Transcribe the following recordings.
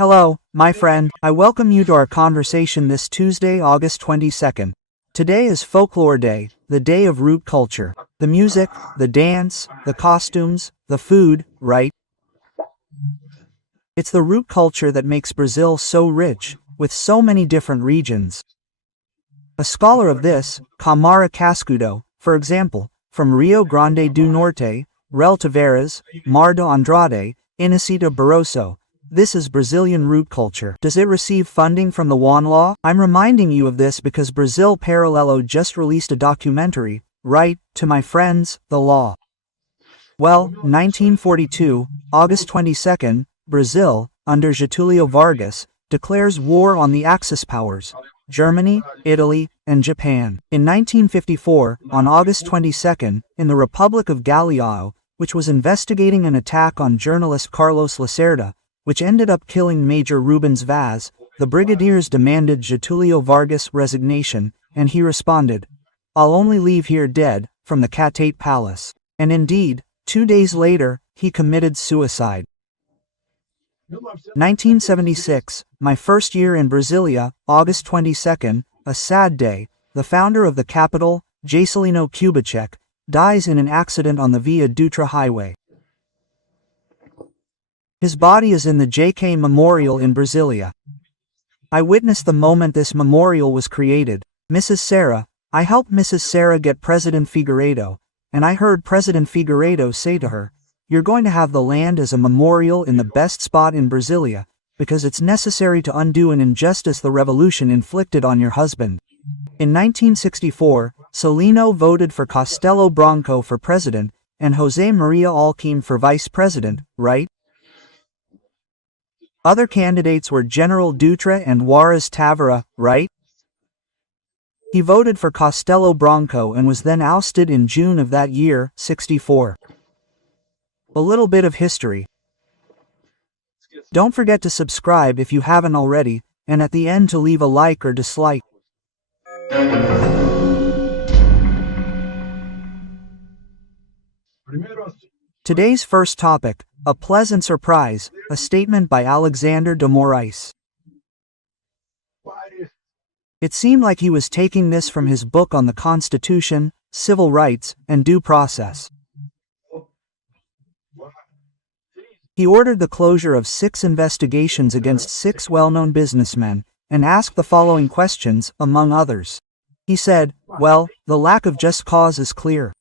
Hello, my friend. I welcome you to our conversation this Tuesday, August 22nd. Today is Folklore Day, the day of root culture. The music, the dance, the costumes, the food, right? It's the root culture that makes Brazil so rich, with so many different regions. A scholar of this, Camara Cascudo, for example, from Rio Grande do Norte, Rel Tavares, Mar do Andrade, Inesita Barroso. This is Brazilian root culture. Does it receive funding from the One Law? I'm reminding you of this because Brazil Paralelo just released a documentary, right, to my friends, the law. Well, 1942, August 22nd, Brazil, under Getúlio Vargas, declares war on the Axis powers, Germany, Italy, and Japan. In 1954, on August 22nd, in the Republic of Galeão, which was investigating an attack on journalist Carlos Lacerda, which ended up killing Major Rubens Vaz, the brigadiers demanded Getúlio Vargas' resignation, and he responded, "I'll only leave here dead," from the Catete Palace. And indeed, 2 days later, he committed suicide. 1976, my first year in Brasilia, August 22nd, a sad day, the founder of the capital, Juscelino Kubitschek, dies in an accident on the Via Dutra highway. His body is in the JK Memorial in Brasilia. I witnessed the moment this memorial was created. Mrs. Sarah, I helped Mrs. Sarah get President Figueiredo, and I heard President Figueiredo say to her, "You're going to have the land as a memorial in the best spot in Brasilia, because it's necessary to undo an injustice the revolution inflicted on your husband." In 1964, Solino voted for Castelo Branco for president, and José Maria Alckmin for vice president, right? Other candidates were General Dutra and Juarez Tavera, right? He voted for Castelo Branco and was then ousted in June of that year, 64. A little bit of history. Don't forget to subscribe if you haven't already, and at the end to leave a like or dislike. Today's first topic, a pleasant surprise, a statement by Alexander de Moraes. It seemed like he was taking this from his book on the Constitution, civil rights, and due process. He ordered the closure of 6 investigations against 6 well-known businessmen, and asked the following questions, among others. He said, well, the lack of just cause is clear.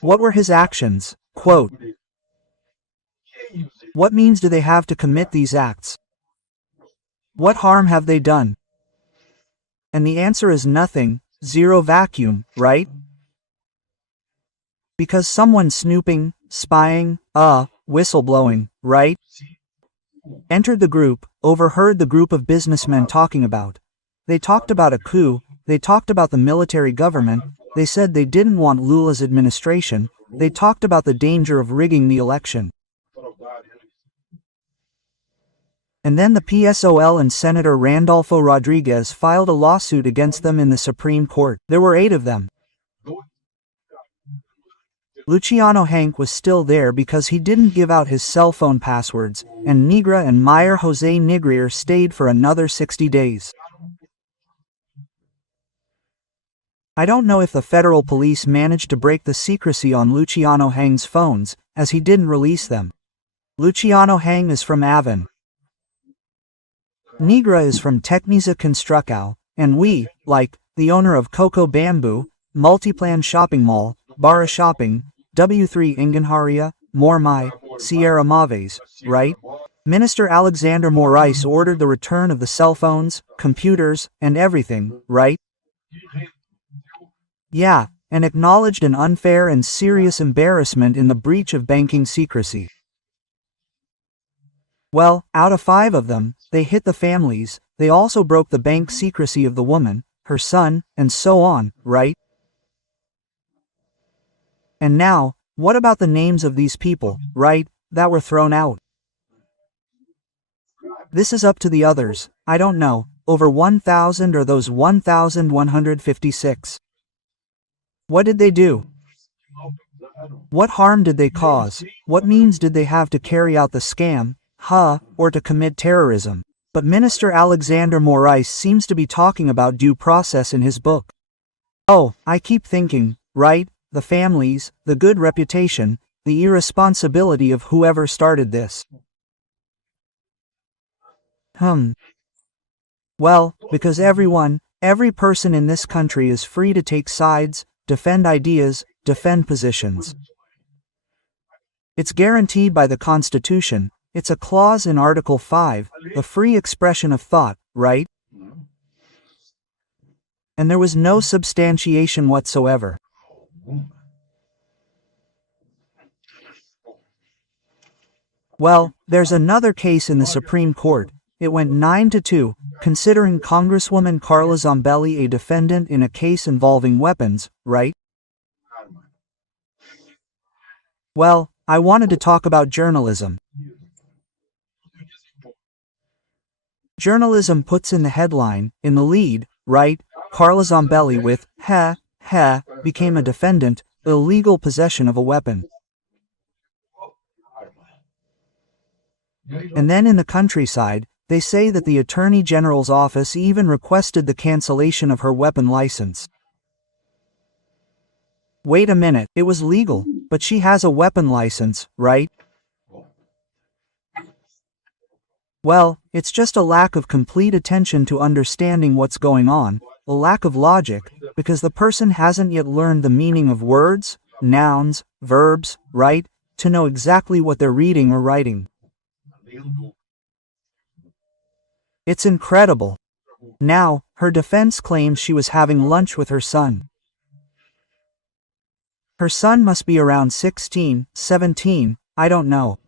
What were his actions? Quote, what means do they have to commit these acts? What harm have they done? And the answer is nothing, zero vacuum, right? Because someone snooping, spying, whistleblowing, right? Entered the group, overheard the group of businessmen talking about. They talked about a coup, they talked about the military government, they said they didn't want Lula's administration, they talked about the danger of rigging the election. And then the PSOL and Senator Randolfo Rodrigues filed a lawsuit against them in the Supreme Court. There were 8 of them. Luciano Hank was still there because he didn't give out his cell phone passwords, and Negra and Meyer Jose Nigrier stayed for another 60 days. I don't know if the federal police managed to break the secrecy on Luciano Hang's phones, as he didn't release them. Luciano Hang is from Avon. Negra is from Tecnisa Construcao, and we, like, the owner of Coco Bamboo, Multiplan Shopping Mall, Barra Shopping, W3 Ingenharia, Mormai, Sierra Maves, right? Minister Alexander Moraes ordered the return of the cell phones, computers, and everything, right? Yeah, and acknowledged an unfair and serious embarrassment in the breach of banking secrecy. Well, out of 5 of them, they hit the families, they also broke the bank secrecy of the woman, her son, and so on, right? And now, what about the names of these people, right, that were thrown out? This is up to the others, I don't know, over 1,000 or those 1,156. What did they do? What harm did they cause? What means did they have to carry out the scam? or to commit terrorism. But Minister Alexander Morais seems to be talking about due process in his book. Oh, I keep thinking, right, the families, the good reputation, the irresponsibility of whoever started this. Well, because every person in this country is free to take sides, defend ideas, defend positions. It's guaranteed by the Constitution. It's a clause in Article 5, the free expression of thought, right? And there was no substantiation whatsoever. Well, there's another case in the Supreme Court. It went 9-2, considering Congresswoman Carla Zambelli a defendant in a case involving weapons, right? Well, I wanted to talk about journalism. Journalism puts in the headline, in the lead, right? Carla Zambelli with, became a defendant, illegal possession of a weapon. And then in the countryside, they say that the Attorney General's office even requested the cancellation of her weapon license. Wait a minute, it was legal, but she has a weapon license, right? Well, it's just a lack of complete attention to understanding what's going on, a lack of logic, because the person hasn't yet learned the meaning of words, nouns, verbs, right, to know exactly what they're reading or writing. It's incredible. Now, her defense claims she was having lunch with her son. Her son must be around 16, 17, I don't know.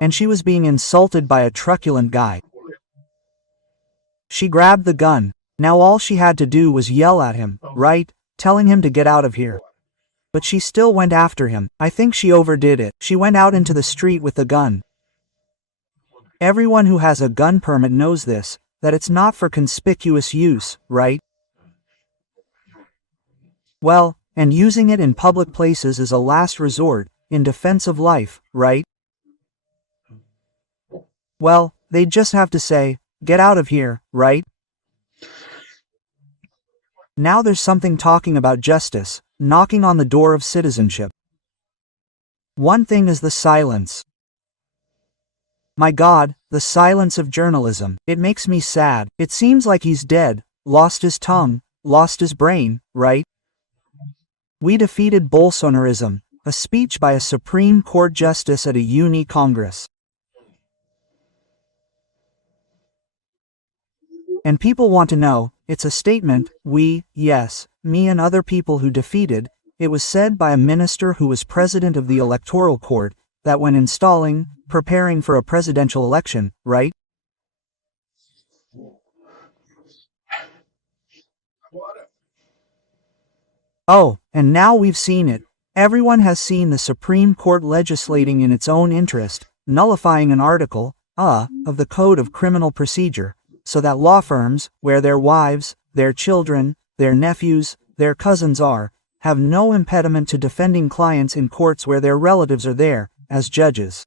And she was being insulted by a truculent guy. She grabbed the gun. Now all she had to do was yell at him, right, telling him to get out of here. But she still went after him. I think she overdid it. She went out into the street with the gun. Everyone who has a gun permit knows this, that it's not for conspicuous use, right? Well, and using it in public places is a last resort, in defense of life, right? Well, they'd just have to say, get out of here, right? Now there's something talking about justice, knocking on the door of citizenship. One thing is the silence. My God, the silence of journalism. It makes me sad. It seems like he's dead, lost his tongue, lost his brain, right? We defeated Bolsonarism, a speech by a Supreme Court justice at a uni Congress. And people want to know, it's a statement, we, yes, me and other people who defeated, it was said by a minister who was president of the Electoral Court, that when preparing for a presidential election, right? Oh, and now we've seen it. Everyone has seen the Supreme Court legislating in its own interest, nullifying an article, of the Code of Criminal Procedure, so that law firms, where their wives, their children, their nephews, their cousins are, have no impediment to defending clients in courts where their relatives are there, as judges.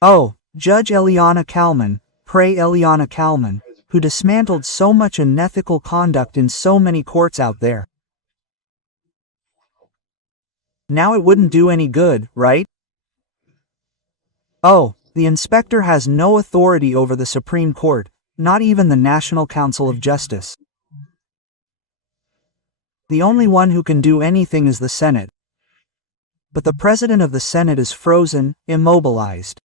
Oh, Judge Eliana Kalman, pray Eliana Kalman, who dismantled so much unethical conduct in so many courts out there. Now it wouldn't do any good, right? Oh, the inspector has no authority over the Supreme Court, not even the National Council of Justice. The only one who can do anything is the Senate. But the president of the Senate is frozen, immobilized.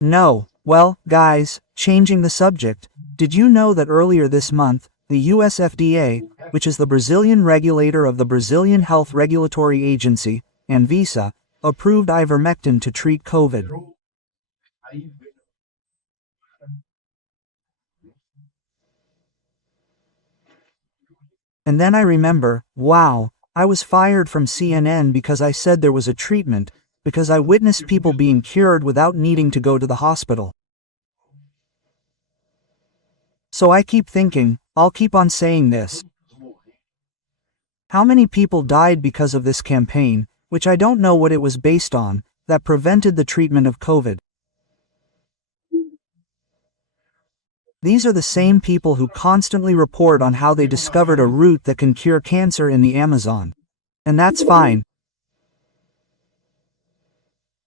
No, well, guys, changing the subject, did you know that earlier this month, the US FDA, which is the Brazilian regulator of the Brazilian Health Regulatory Agency, Anvisa, approved ivermectin to treat COVID? And then I remember, wow, I was fired from CNN because I said there was a treatment, because I witnessed people being cured without needing to go to the hospital. So I keep thinking, I'll keep on saying this. How many people died because of this campaign, which I don't know what it was based on, that prevented the treatment of COVID? These are the same people who constantly report on how they discovered a root that can cure cancer in the Amazon. And that's fine.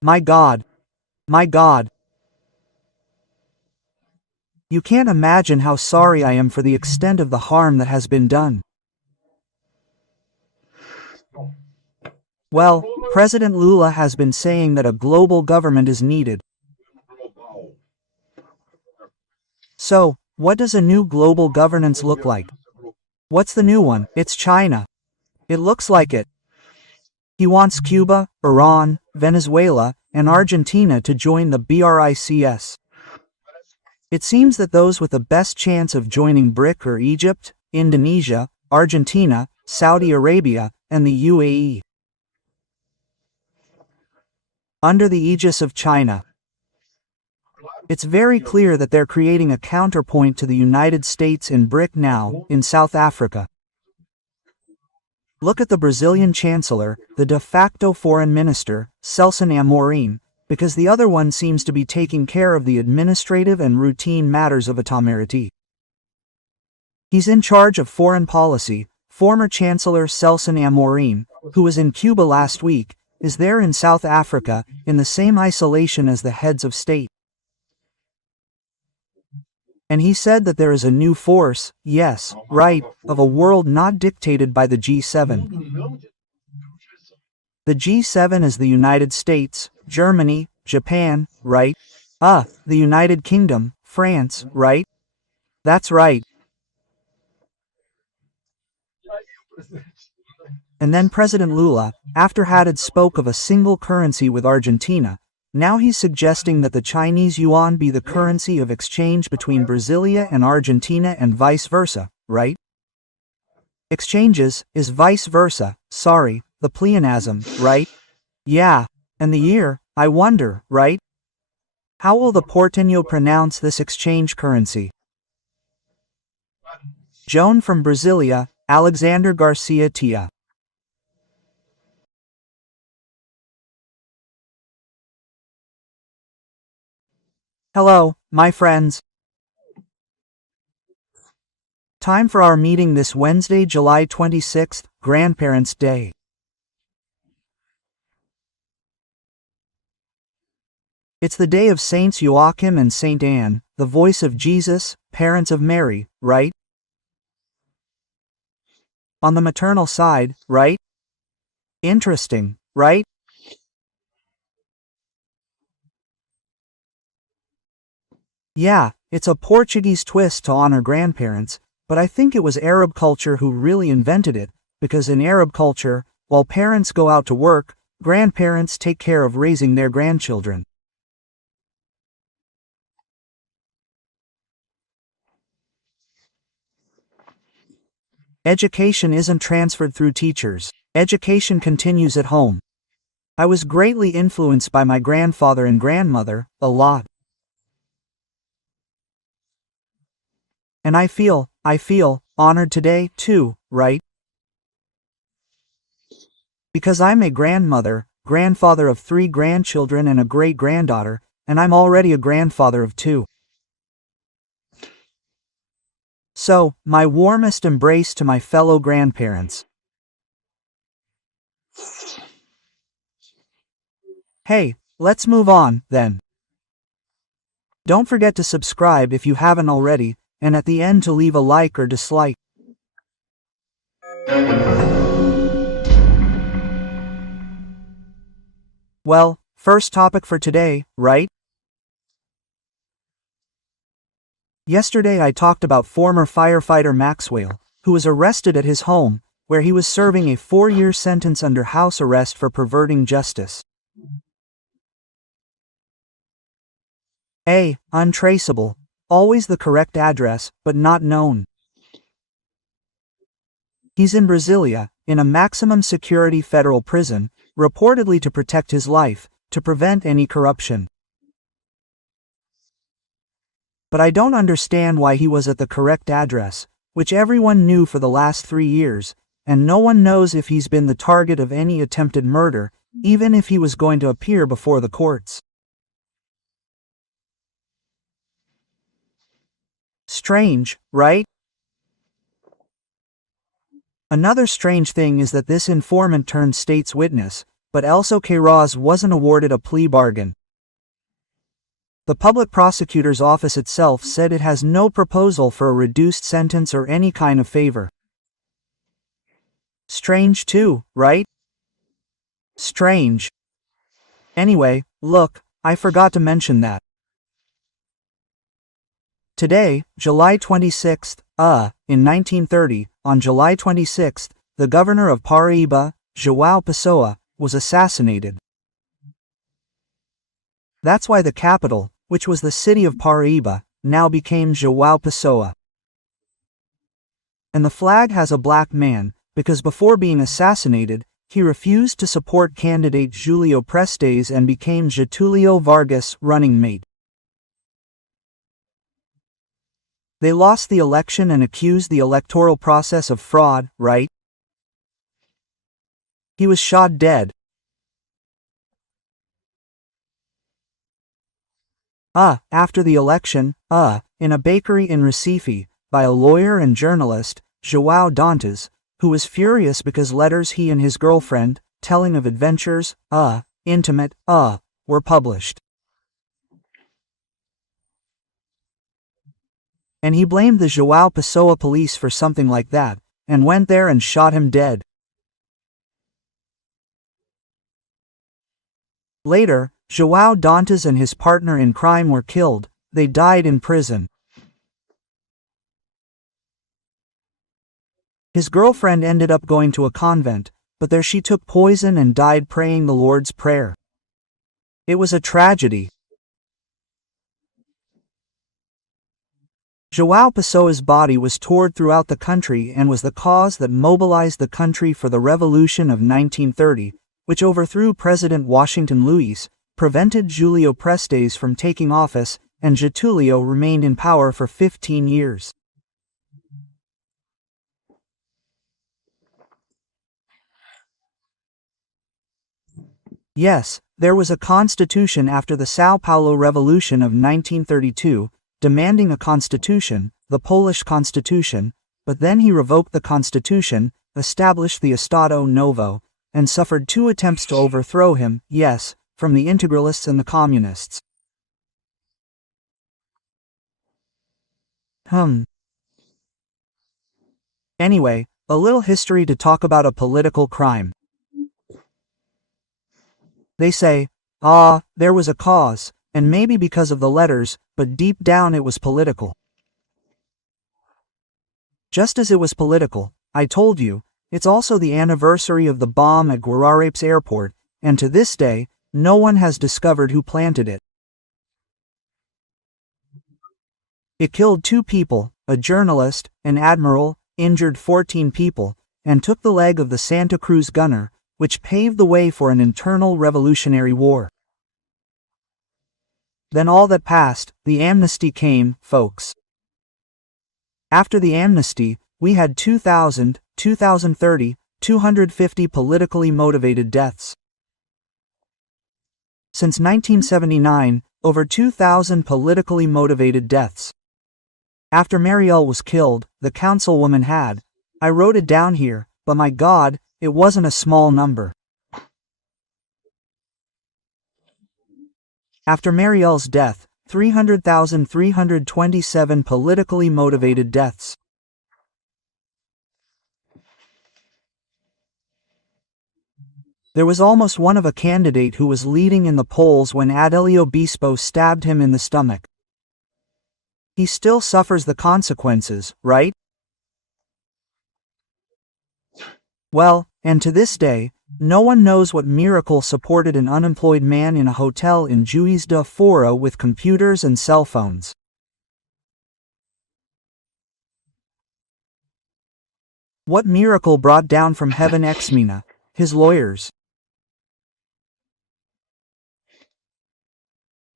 My God. My God. You can't imagine how sorry I am for the extent of the harm that has been done. Well, President Lula has been saying that a global government is needed. So, what does a new global governance look like? What's the new one? It's China. It looks like it. He wants Cuba, Iran, Venezuela, and Argentina to join the BRICS. It seems that those with the best chance of joining BRIC are Egypt, Indonesia, Argentina, Saudi Arabia, and the UAE. Under the aegis of China. It's very clear that they're creating a counterpoint to the United States in BRIC now, in South Africa. Look at the Brazilian Chancellor, the de facto foreign minister, Celso Amorim, because the other one seems to be taking care of the administrative and routine matters of Itamaraty. He's in charge of foreign policy. Former Chancellor Celso Amorim, who was in Cuba last week, is there in South Africa, in the same isolation as the heads of state. And he said that there is a new force, yes, right, of a world not dictated by the G7. The G7 is the United States, Germany, Japan, right? The United Kingdom, France, right? That's right. And then President Lula, after had spoke of a single currency with Argentina, now he's suggesting that the Chinese yuan be the currency of exchange between Brasilia and Argentina and vice versa, right? Exchanges is vice versa, sorry, the pleonasm, right? Yeah, and the year, I wonder, right? How will the Porteño pronounce this exchange currency? Joan from Brasilia, Alexander Garcia Tia. Hello, my friends. Time for our meeting this Wednesday, July 26th, Grandparents' Day. It's the day of Saints Joachim and Saint Anne, the voice of Jesus, parents of Mary, right? On the maternal side, right? Interesting, right? Yeah, it's a Portuguese twist to honor grandparents, but I think it was Arab culture who really invented it, because in Arab culture, while parents go out to work, grandparents take care of raising their grandchildren. Education isn't transferred through teachers. Education continues at home. I was greatly influenced by my grandfather and grandmother, a lot. And I feel honored today, too, right? Because I'm a grandmother, grandfather of 3 grandchildren and a great-granddaughter, and I'm already a grandfather of 2. So, my warmest embrace to my fellow grandparents. Hey, let's move on, then. Don't forget to subscribe if you haven't already, and at the end to leave a like or dislike. Well, first topic for today, right? Yesterday I talked about former firefighter Maxwell, who was arrested at his home, where he was serving a 4-year sentence under house arrest for perverting justice. A. Untraceable. Always the correct address, but not known. He's in Brasilia, in a maximum security federal prison, reportedly to protect his life, to prevent any corruption. But I don't understand why he was at the correct address, which everyone knew for the last 3 years, and no one knows if he's been the target of any attempted murder, even if he was going to appear before the courts. Strange, right? Another strange thing is that this informant turned state's witness, but Elso Queiroz wasn't awarded a plea bargain. The public prosecutor's office itself said it has no proposal for a reduced sentence or any kind of favor. Strange too, right? Strange. Anyway, look, I forgot to mention that. Today, July 26th, in 1930, on July 26th, the governor of Paraíba, João Pessoa, was assassinated. That's why the capital, which was the city of Paraíba, now became João Pessoa. And the flag has a black man, because before being assassinated, he refused to support candidate Júlio Prestes and became Getúlio Vargas' running mate. They lost the election and accused the electoral process of fraud, right? He was shot dead. After the election, in a bakery in Recife, by a lawyer and journalist, João Dantas, who was furious because letters he and his girlfriend, telling of adventures, intimate, were published. And he blamed the João Pessoa police for something like that, and went there and shot him dead. Later, João Dantas and his partner in crime were killed. They died in prison. His girlfriend ended up going to a convent, but there she took poison and died praying the Lord's Prayer. It was a tragedy. João Pessoa's body was toured throughout the country and was the cause that mobilized the country for the Revolution of 1930, which overthrew President Washington Luiz, prevented Júlio Prestes from taking office, and Getúlio remained in power for 15 years. Yes, there was a constitution after the São Paulo Revolution of 1932, demanding a constitution, the Polish constitution, but then he revoked the constitution, established the Estado Novo, and suffered 2 attempts to overthrow him, yes, from the integralists and the communists. Anyway, a little history to talk about a political crime. They say, there was a cause, and maybe because of the letters, but deep down it was political. Just as it was political, I told you, it's also the anniversary of the bomb at Guararapes Airport, and to this day, no one has discovered who planted it. It killed 2 people, a journalist, an admiral, injured 14 people, and took the leg of the Santa Cruz gunner, which paved the way for an internal revolutionary war. Then all that passed, the amnesty came, folks. After the amnesty, we had 2,000, 2,030, 250 politically motivated deaths. Since 1979, over 2,000 politically motivated deaths. After Marielle was killed, the councilwoman had, I wrote it down here, but my God, it wasn't a small number. After Marielle's death, 300,327 politically motivated deaths. There was almost one of a candidate who was leading in the polls when Adelio Bispo stabbed him in the stomach. He still suffers the consequences, right? Well, and to this day, no one knows what miracle supported an unemployed man in a hotel in Juiz de Fora with computers and cell phones. What miracle brought down from heaven Ex Mina, his lawyers?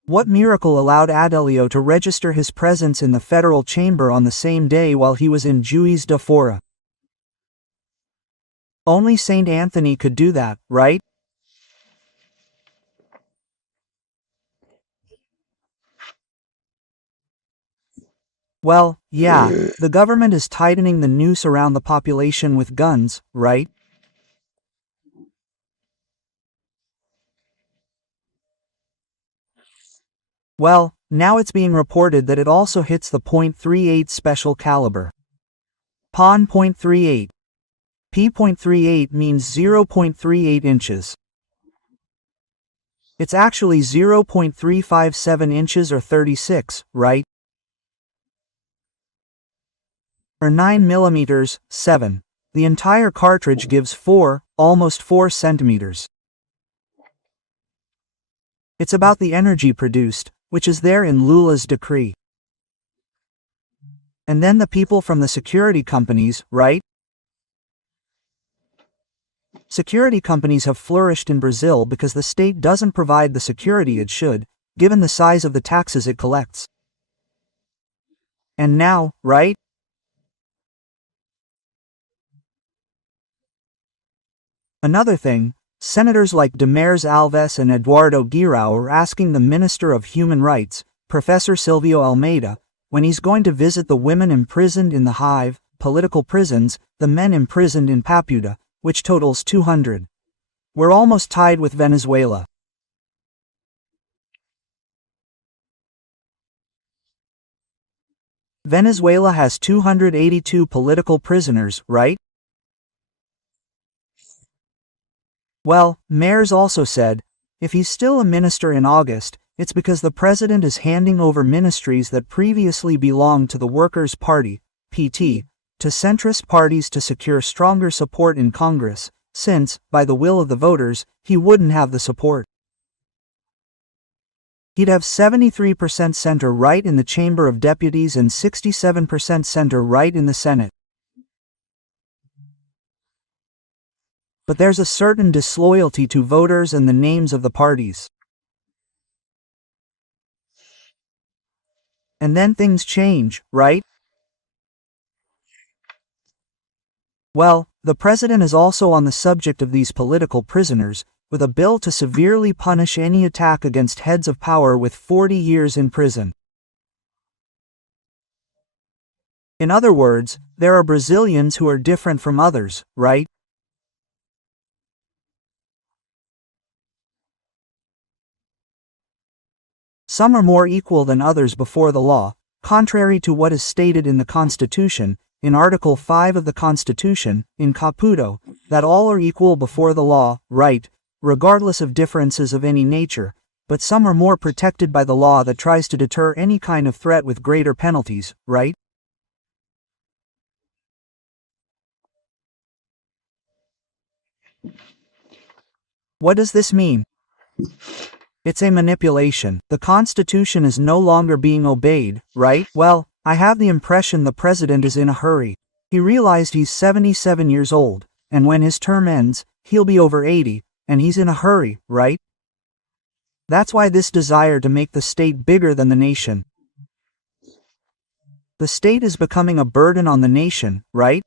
What miracle allowed Adelio to register his presence in the federal chamber on the same day while he was in Juiz de Fora? Only Saint Anthony could do that, right? Well, yeah, the government is tightening the noose around the population with guns, right? Well, now it's being reported that it also hits the .38 special caliber. .38. P.38 means 0.38 inches. It's actually 0.357 inches or 36, right? Or 9 millimeters, 7. The entire cartridge gives 4, almost 4 centimeters. It's about the energy produced, which is there in Lula's decree. And then the people from the security companies, right? Security companies have flourished in Brazil because the state doesn't provide the security it should, given the size of the taxes it collects. And now, right? Another thing, senators like Demers Alves and Eduardo Guirao are asking the Minister of Human Rights, Professor Silvio Almeida, when he's going to visit the women imprisoned in the Hive, political prisons, the men imprisoned in Papuda, which totals 200. We're almost tied with Venezuela. Venezuela has 282 political prisoners, right? Well, Mayers also said, if he's still a minister in August, it's because the president is handing over ministries that previously belonged to the Workers' Party, PT, to centrist parties to secure stronger support in Congress, since, by the will of the voters, he wouldn't have the support. He'd have 73% center-right in the Chamber of Deputies and 67% center-right in the Senate. But there's a certain disloyalty to voters and the names of the parties. And then things change, right? Well, the president is also on the subject of these political prisoners, with a bill to severely punish any attack against heads of power with 40 years in prison. In other words, there are Brazilians who are different from others, right? Some are more equal than others before the law, contrary to what is stated in the Constitution, in Article 5 of the Constitution, in Caputo, that all are equal before the law, right, regardless of differences of any nature, but some are more protected by the law that tries to deter any kind of threat with greater penalties, right? What does this mean? It's a manipulation. The Constitution is no longer being obeyed, right? Well, I have the impression the president is in a hurry. He realized he's 77 years old, and when his term ends, he'll be over 80, and he's in a hurry, right? That's why this desire to make the state bigger than the nation. The state is becoming a burden on the nation, right?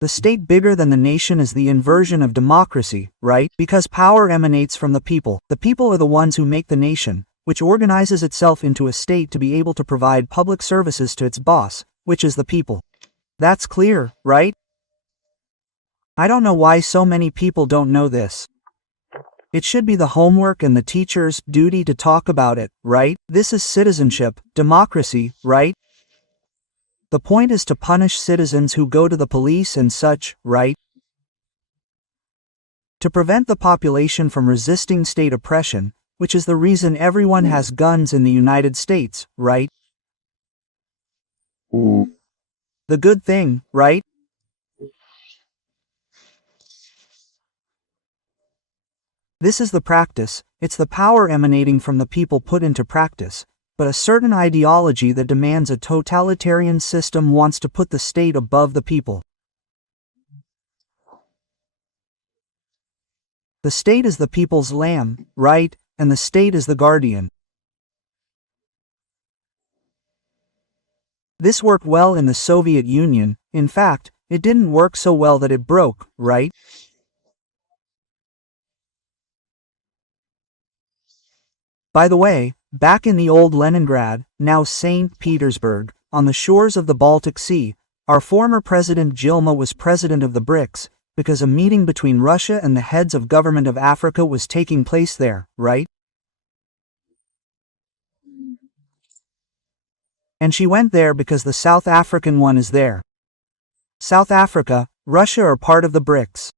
The state bigger than the nation is the inversion of democracy, right? Because power emanates from the people. The people are the ones who make the nation, which organizes itself into a state to be able to provide public services to its boss, which is the people. That's clear, right? I don't know why so many people don't know this. It should be the homework and the teacher's duty to talk about it, right? This is citizenship, democracy, right? The point is to punish citizens who go to the police and such, right? To prevent the population from resisting state oppression, which is the reason everyone has guns in the United States, right? The good thing, right? This is the practice, it's the power emanating from the people put into practice, but a certain ideology that demands a totalitarian system wants to put the state above the people. The state is the people's lamb, right, and the state is the guardian. This worked well in the Soviet Union. In fact, it didn't work so well that it broke, right? By the way, back in the old Leningrad, now St. Petersburg, on the shores of the Baltic Sea, our former President Dilma was president of the BRICS, because a meeting between Russia and the heads of government of Africa was taking place there, right? And she went there because the South African one is there. South Africa, Russia are part of the BRICS.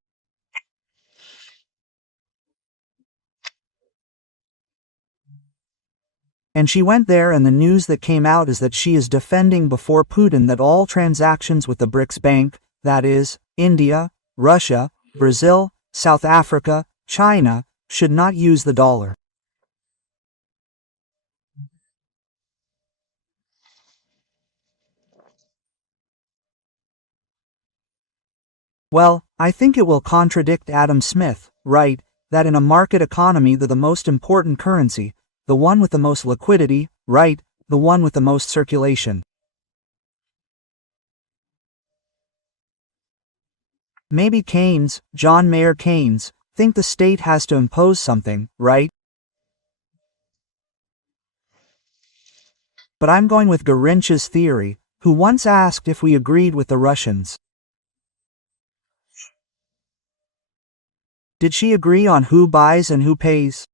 And she went there, and the news that came out is that she is defending before Putin that all transactions with the BRICS Bank, that is, India, Russia, Brazil, South Africa, China, should not use the dollar. Well, I think it will contradict Adam Smith, right, that in a market economy the most important currency, the one with the most liquidity, right, the one with the most circulation. Maybe Keynes, John Mayer Keynes, think the state has to impose something, right? But I'm going with Garinch's theory, who once asked if we agreed with the Russians. Did she agree on who buys and who pays?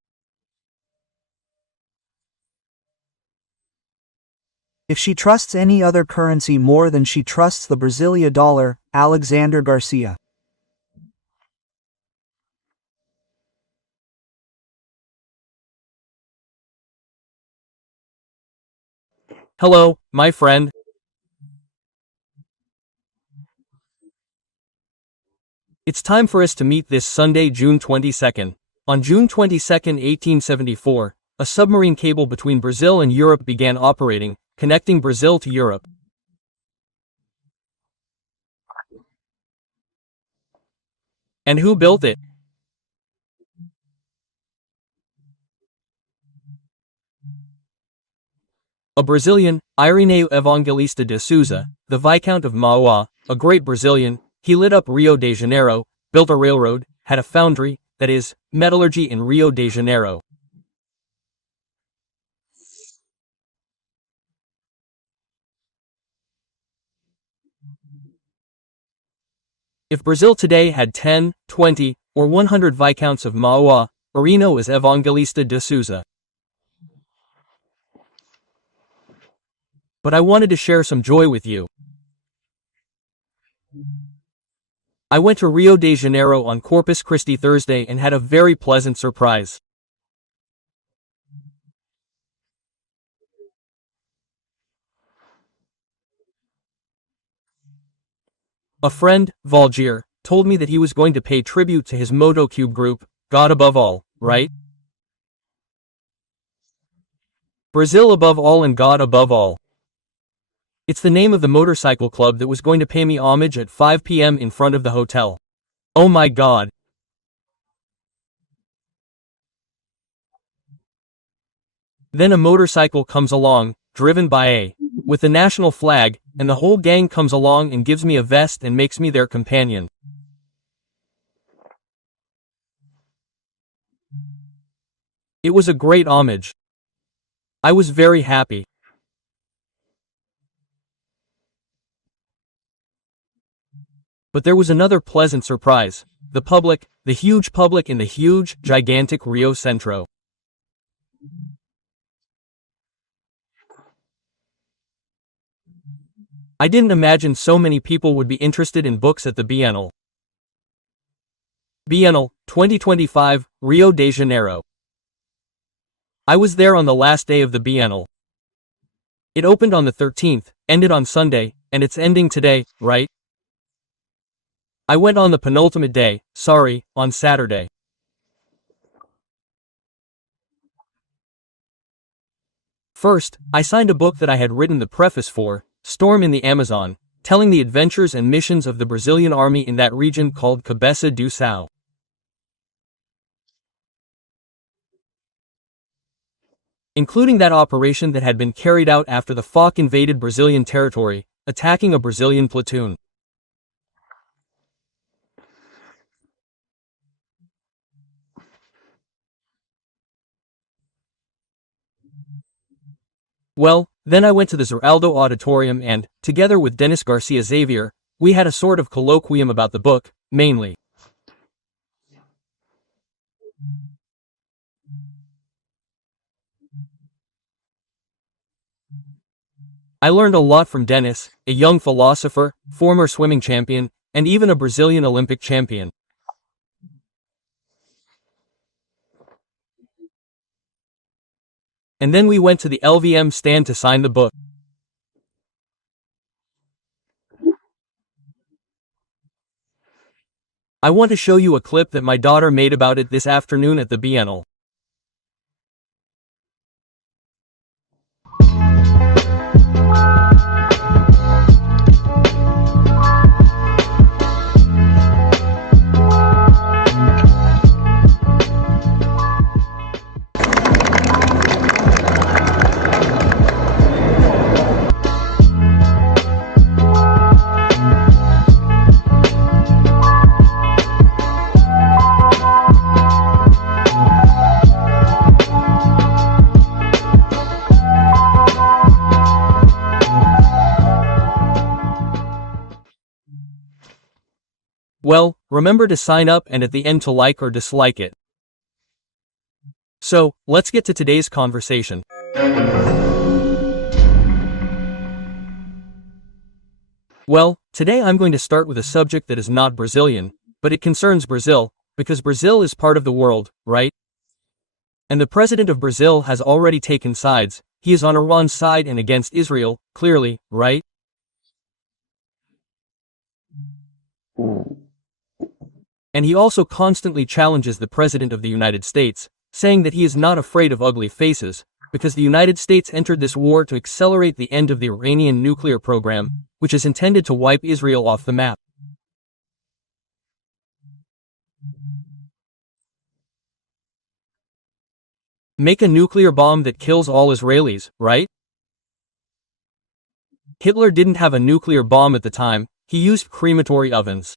If she trusts any other currency more than she trusts the Brasilia dollar, Alexander Garcia. Hello, my friend. It's time for us to meet this Sunday, June 22nd. On June 22nd, 1874, a submarine cable between Brazil and Europe began operating, connecting Brazil to Europe. And who built it? A Brazilian, Irineu Evangelista de Souza, the Viscount of Mauá, a great Brazilian. He lit up Rio de Janeiro, built a railroad, had a foundry, that is, metallurgy in Rio de Janeiro. If Brazil today had 10, 20, or 100 Viscounts of Mauá, Irineu is Evangelista de Souza. But I wanted to share some joy with you. I went to Rio de Janeiro on Corpus Christi Thursday and had a very pleasant surprise. A friend, Valgir, told me that he was going to pay tribute to his Motocube group, God above all, right? Brazil above all and God above all. It's the name of the motorcycle club that was going to pay me homage at 5 p.m. in front of the hotel. Oh my God. Then a motorcycle comes along, driven by with the national flag, and the whole gang comes along and gives me a vest and makes me their companion. It was a great homage. I was very happy. But there was another pleasant surprise. The public, the huge public in the huge, gigantic Rio Centro. I didn't imagine so many people would be interested in books at the Bienal. Bienal, 2025, Rio de Janeiro. I was there on the last day of the Bienal. It opened on the 13th, ended on Sunday, and it's ending today, right? I went on the penultimate day, on Saturday. First, I signed a book that I had written the preface for, Storm in the Amazon, telling the adventures and missions of the Brazilian army in that region called Cabeça do Sal. including that operation that had been carried out after the FARC invaded Brazilian territory, attacking a Brazilian platoon. Well, then I went to the Zeraldo Auditorium and, together with Dennis Garcia Xavier, we had a sort of colloquium about the book, mainly. I learned a lot from Dennis, a young philosopher, former swimming champion, and even a Brazilian Olympic champion. And then we went to the LVM stand to sign the book. I want to show you a clip that my daughter made about it this afternoon at the Bienal. Well, remember to sign up and at the end to like or dislike it. So, let's get to today's conversation. Well, today I'm going to start with a subject that is not Brazilian, but it concerns Brazil, because Brazil is part of the world, right? And the president of Brazil has already taken sides. He is on Iran's side and against Israel, clearly, right? And he also constantly challenges the President of the United States, saying that he is not afraid of ugly faces, because the United States entered this war to accelerate the end of the Iranian nuclear program, which is intended to wipe Israel off the map. Make a nuclear bomb that kills all Israelis, right? Hitler didn't have a nuclear bomb at the time, he used crematory ovens.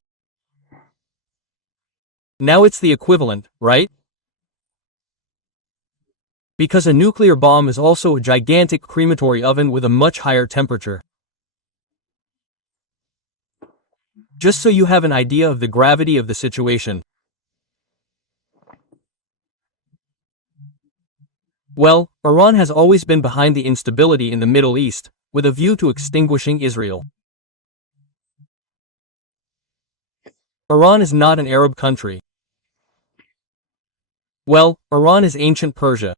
Now it's the equivalent, right? Because a nuclear bomb is also a gigantic crematory oven with a much higher temperature. Just so you have an idea of the gravity of the situation. Well, Iran has always been behind the instability in the Middle East, with a view to extinguishing Israel. Iran is not an Arab country. Well, Iran is ancient Persia.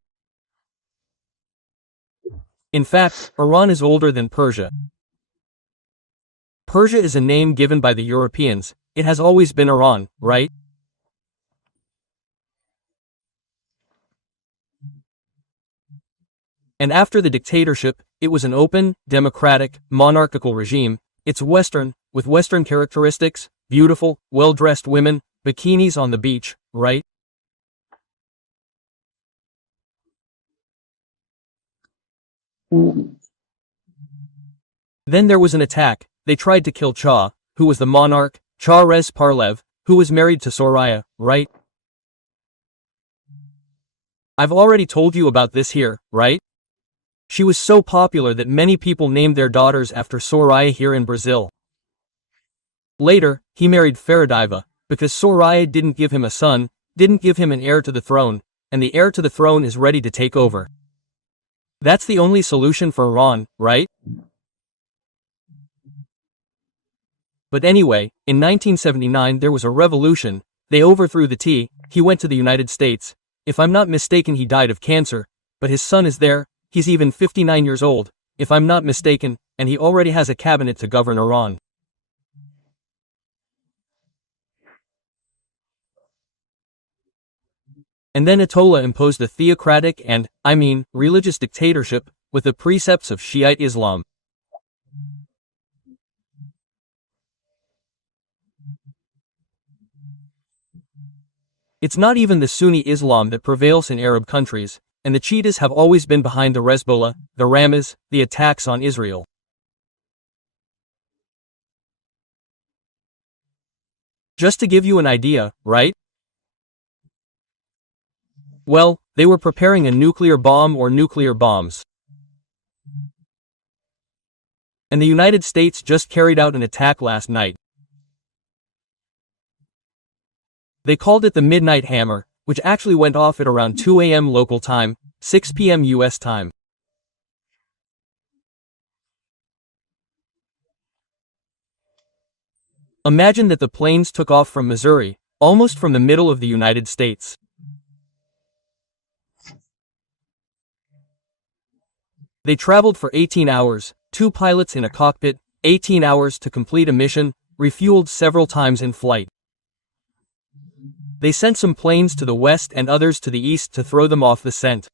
In fact, Iran is older than Persia. Persia is a name given by the Europeans. It has always been Iran, right? And after the dictatorship, it was an open, democratic, monarchical regime. It's Western, with Western characteristics, beautiful, well-dressed women, bikinis on the beach, right? Then there was an attack. They tried to kill Shah, who was the monarch, Shah Reza Pahlavi, who was married to Soraya, right? I've already told you about this here, right? She was so popular that many people named their daughters after Soraya here in Brazil. Later, he married Faradiva, because Soraya didn't give him a son, didn't give him an heir to the throne, and the heir to the throne is ready to take over. That's the only solution for Iran, right? But anyway, in 1979 there was a revolution, they overthrew the T, he went to the United States. If I'm not mistaken he died of cancer, but his son is there, he's even 59 years old, if I'm not mistaken, and he already has a cabinet to govern Iran. And then Ayatollah imposed a theocratic and, religious dictatorship, with the precepts of Shiite Islam. It's not even the Sunni Islam that prevails in Arab countries, and the cheetahs have always been behind the Hezbollah, the Hamas, the attacks on Israel. Just to give you an idea, right? Well, they were preparing a nuclear bomb or nuclear bombs. And the United States just carried out an attack last night. They called it the Midnight Hammer, which actually went off at around 2 a.m. local time, 6 p.m. US time. Imagine that the planes took off from Missouri, almost from the middle of the United States. They traveled for 18 hours, 2 pilots in a cockpit, 18 hours to complete a mission, refueled several times in flight. They sent some planes to the west and others to the east to throw them off the scent.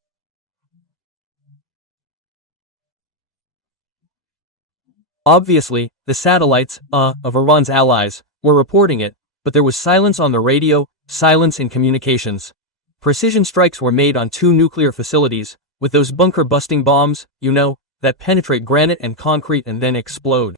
Obviously, the satellites, of Iran's allies, were reporting it, but there was silence on the radio, silence in communications. Precision strikes were made on 2 nuclear facilities, with those bunker-busting bombs, you know, that penetrate granite and concrete and then explode.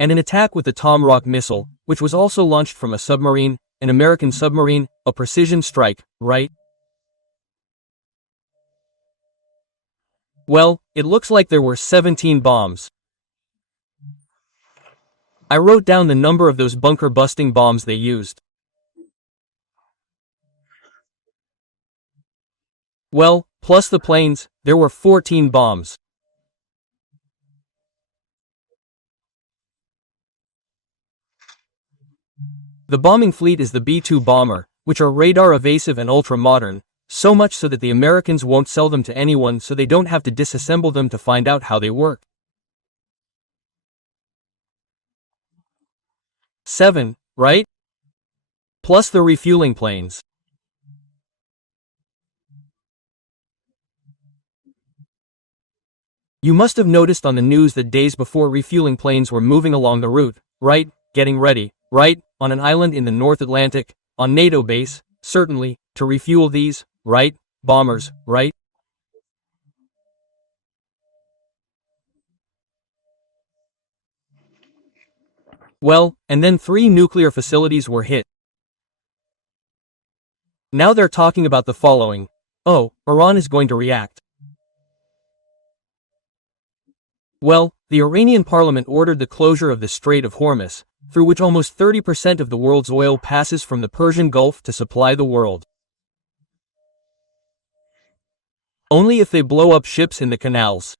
And an attack with the Tomahawk missile, which was also launched from a submarine, an American submarine, a precision strike, right? Well, it looks like there were 17 bombs. I wrote down the number of those bunker-busting bombs they used. Well, plus the planes, there were 14 bombs. The bombing fleet is the B-2 bomber, which are radar evasive and ultra-modern, so much so that the Americans won't sell them to anyone so they don't have to disassemble them to find out how they work. 7, right? Plus the refueling planes. You must have noticed on the news that days before refueling planes were moving along the route, right, getting ready, right, on an island in the North Atlantic, on NATO base, certainly, to refuel these, right, bombers, right? Well, and then 3 nuclear facilities were hit. Now they're talking about the following. Oh, Iran is going to react. Well, the Iranian parliament ordered the closure of the Strait of Hormuz, through which almost 30% of the world's oil passes from the Persian Gulf to supply the world. Only if they blow up ships in the canals.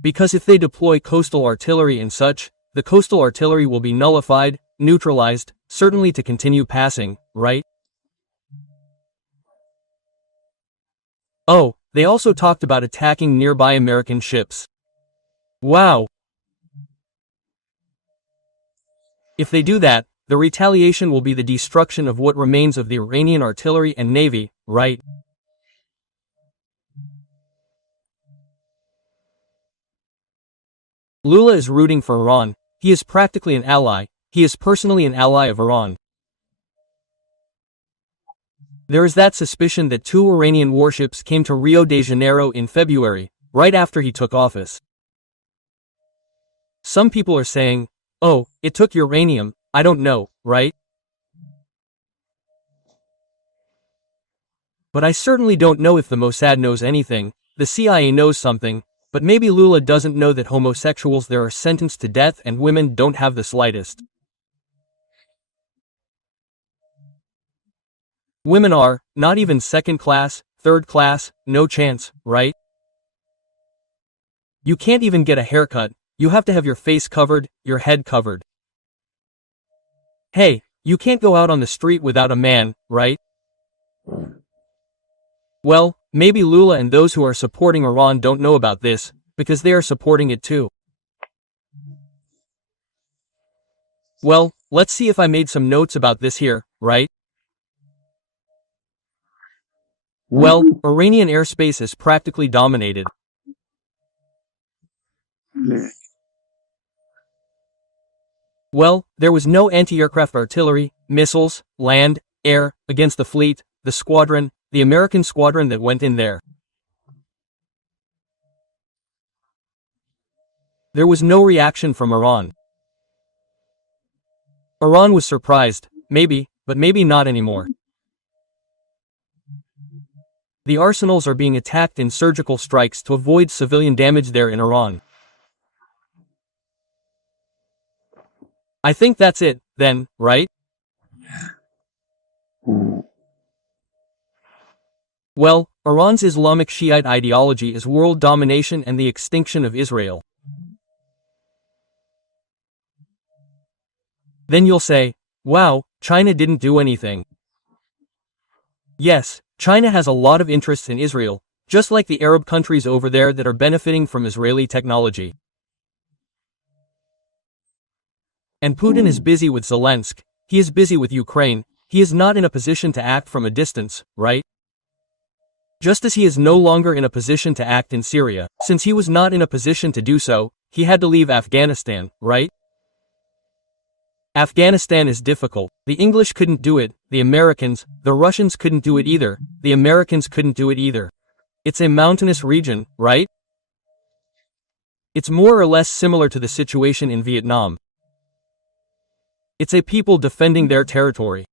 Because if they deploy coastal artillery and such, the coastal artillery will be nullified, neutralized, certainly to continue passing, right? Oh, they also talked about attacking nearby American ships. Wow! If they do that, the retaliation will be the destruction of what remains of the Iranian artillery and navy, right? Lula is rooting for Iran. He is practically an ally. He is personally an ally of Iran. There is that suspicion that 2 Iranian warships came to Rio de Janeiro in February, right after he took office. Some people are saying, oh, it took uranium, I don't know, right? But I certainly don't know if the Mossad knows anything, the CIA knows something, but maybe Lula doesn't know that homosexuals there are sentenced to death and women don't have the slightest. Women are, not even second class, third class, no chance, right? You can't even get a haircut, you have to have your face covered, your head covered. Hey, you can't go out on the street without a man, right? Well, maybe Lula and those who are supporting Iran don't know about this, because they are supporting it too. Well, let's see if I made some notes about this here, right? Well, Iranian airspace is practically dominated. Well, there was no anti-aircraft artillery, missiles, land, air, against the fleet, the squadron, the American squadron that went in there. There was no reaction from Iran. Iran was surprised, maybe, but maybe not anymore. The arsenals are being attacked in surgical strikes to avoid civilian damage there in Iran. I think that's it, then, right? Well, Iran's Islamic Shiite ideology is world domination and the extinction of Israel. Then you'll say, wow, China didn't do anything. Yes, China has a lot of interests in Israel, just like the Arab countries over there that are benefiting from Israeli technology. And Putin is busy with Zelensky, he is busy with Ukraine, he is not in a position to act from a distance, right? Just as he is no longer in a position to act in Syria, since he was not in a position to do so, he had to leave Afghanistan, right? Afghanistan is difficult. The English couldn't do it, the Americans, the Russians couldn't do it either, the Americans couldn't do it either. It's a mountainous region, right? It's more or less similar to the situation in Vietnam. It's a people defending their territory.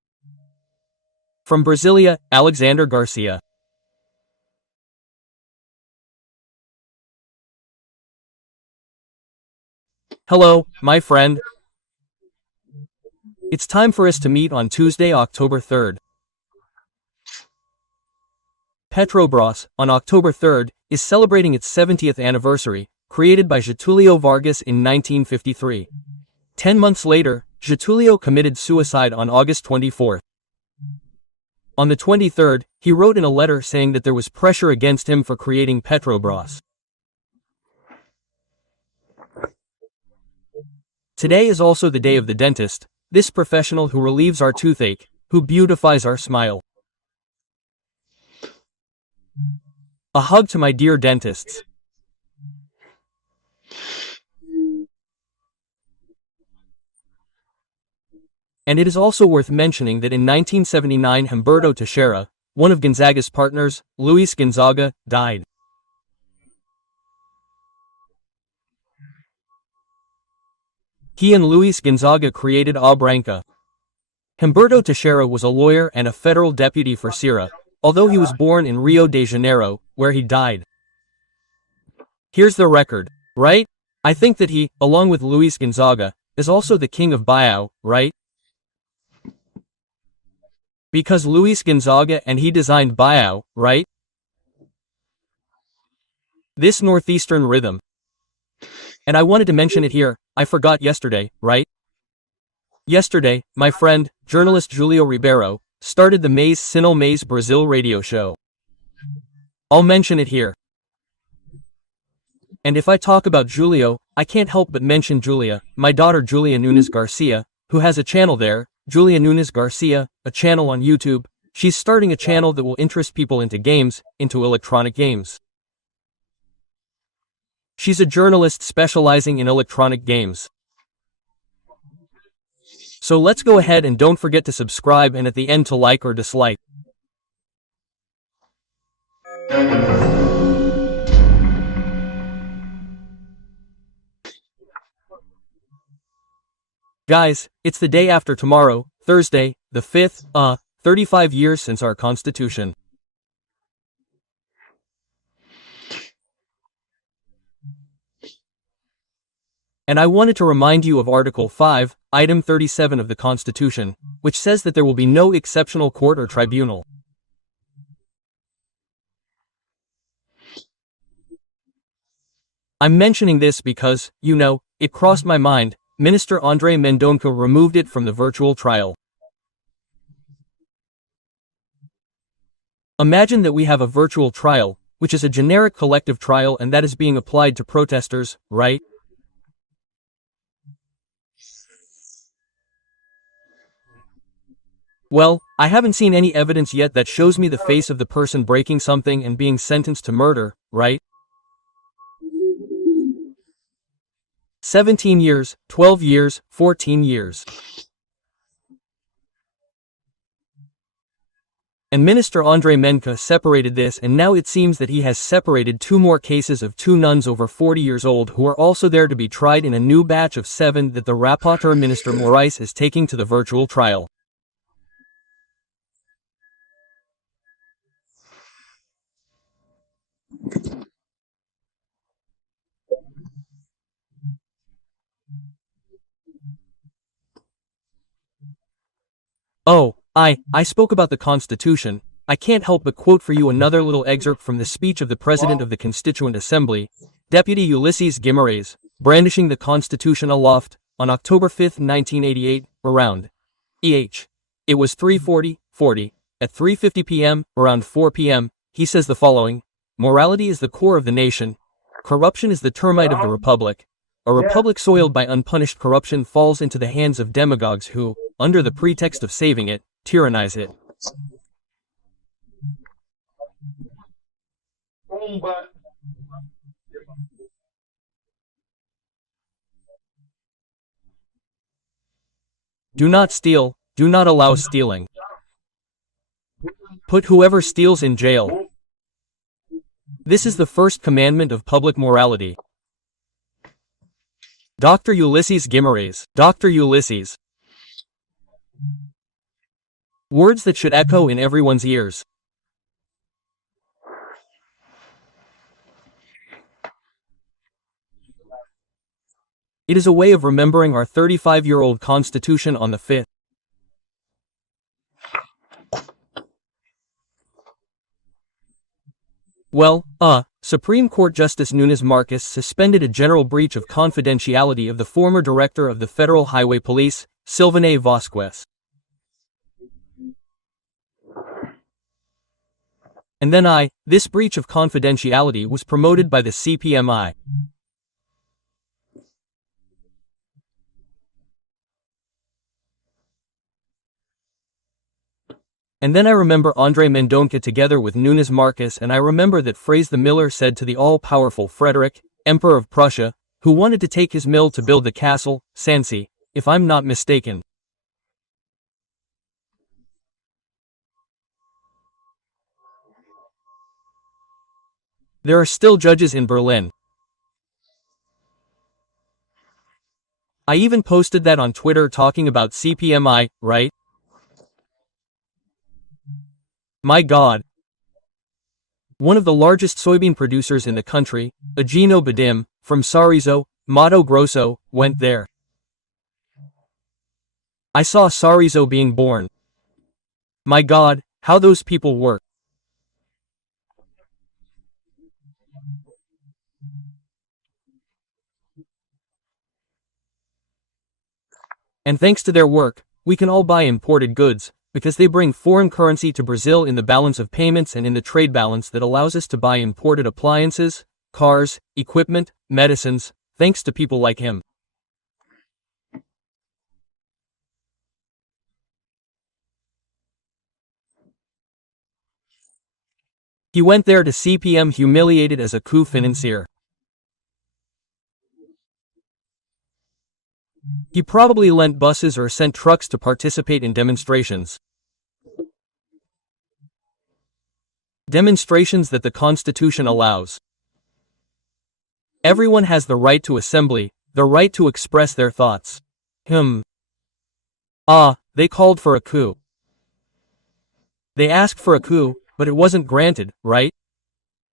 From Brasilia, Alexander Garcia. Hello, my friend. It's time for us to meet on Tuesday, October 3rd. Petrobras, on October 3rd, is celebrating its 70th anniversary, created by Getulio Vargas in 1953. 10 months later, Getulio committed suicide on August 24th. On the 23rd, he wrote in a letter saying that there was pressure against him for creating Petrobras. Today is also the day of the dentist, this professional who relieves our toothache, who beautifies our smile. A hug to my dear dentists. And it is also worth mentioning that in 1979 Humberto Teixeira, one of Gonzaga's partners, Luis Gonzaga, died. He and Luis Gonzaga created A Branca. Humberto Teixeira was a lawyer and a federal deputy for Ceará, although he was born in Rio de Janeiro, where he died. Here's the record, right? I think that he, along with Luis Gonzaga, is also the king of Baião, right? Because Luis Gonzaga and he designed Baião, right? This northeastern rhythm. And I wanted to mention it here, I forgot yesterday, right? Yesterday, my friend, journalist Julio Ribeiro, started the Mais Sinal Mais Brazil radio show. I'll mention it here. And if I talk about Julio, I can't help but mention Julia, my daughter Julia Nunes Garcia, who has a channel there, Julia Nunes Garcia, a channel on YouTube. She's starting a channel that will interest people into games, into electronic games. She's a journalist specializing in electronic games. So let's go ahead and don't forget to subscribe and at the end to like or dislike. Guys, it's the day after tomorrow, Thursday, the 5th, 35 years since our Constitution. And I wanted to remind you of Article 5, Item 37 of the Constitution, which says that there will be no exceptional court or tribunal. I'm mentioning this because, you know, it crossed my mind, Minister André Mendonça removed it from the virtual trial. Imagine that we have a virtual trial, which is a generic collective trial and that is being applied to protesters, right? Well, I haven't seen any evidence yet that shows me the face of the person breaking something and being sentenced to murder, right? 17 years, 12 years, 14 years. And Minister Andrei Menka separated this, and now it seems that he has separated 2 more cases of 2 nuns over 40 years old who are also there to be tried in a new batch of 7 that the rapporteur Minister Morais is taking to the virtual trial. Oh, I spoke about the Constitution. I can't help but quote for you another little excerpt from the speech of the President of the Constituent Assembly, Deputy Ulysses Guimaraes, brandishing the Constitution aloft, on October 5, 1988, around EH. It was 3:40, at 3:50 p.m., around 4 p.m., he says the following: morality is the core of the nation. Corruption is the termite of the republic. A republic soiled by unpunished corruption falls into the hands of demagogues who, under the pretext of saving it, tyrannize it. Do not steal, do not allow stealing. Put whoever steals in jail. This is the first commandment of public morality. Dr. Ulysses Guimaraes. Dr. Ulysses. Words that should echo in everyone's ears. It is a way of remembering our 35-year-old Constitution on the 5th. Well, Supreme Court Justice Nunes Marcos suspended a general breach of confidentiality of the former director of the Federal Highway Police, Silvane Vasquez. And then this breach of confidentiality was promoted by the CPMI. And then I remember Andre Mendonca together with Nunes Marcos, and I remember that phrase the miller said to the all-powerful Frederick, Emperor of Prussia, who wanted to take his mill to build the castle, Sancy, if I'm not mistaken. There are still judges in Berlin. I even posted that on Twitter talking about CPMI, right? My God. One of the largest soybean producers in the country, Agino Badim, from Sorriso, Mato Grosso, went there. I saw Sorriso being born. My God, how those people work. And thanks to their work, we can all buy imported goods, because they bring foreign currency to Brazil in the balance of payments and in the trade balance that allows us to buy imported appliances, cars, equipment, medicines, thanks to people like him. He went there to CPM humiliated as a coup financier. He probably lent buses or sent trucks to participate in demonstrations. Demonstrations that the Constitution allows. Everyone has the right to assembly, the right to express their thoughts. They called for a coup. They asked for a coup, but it wasn't granted, right?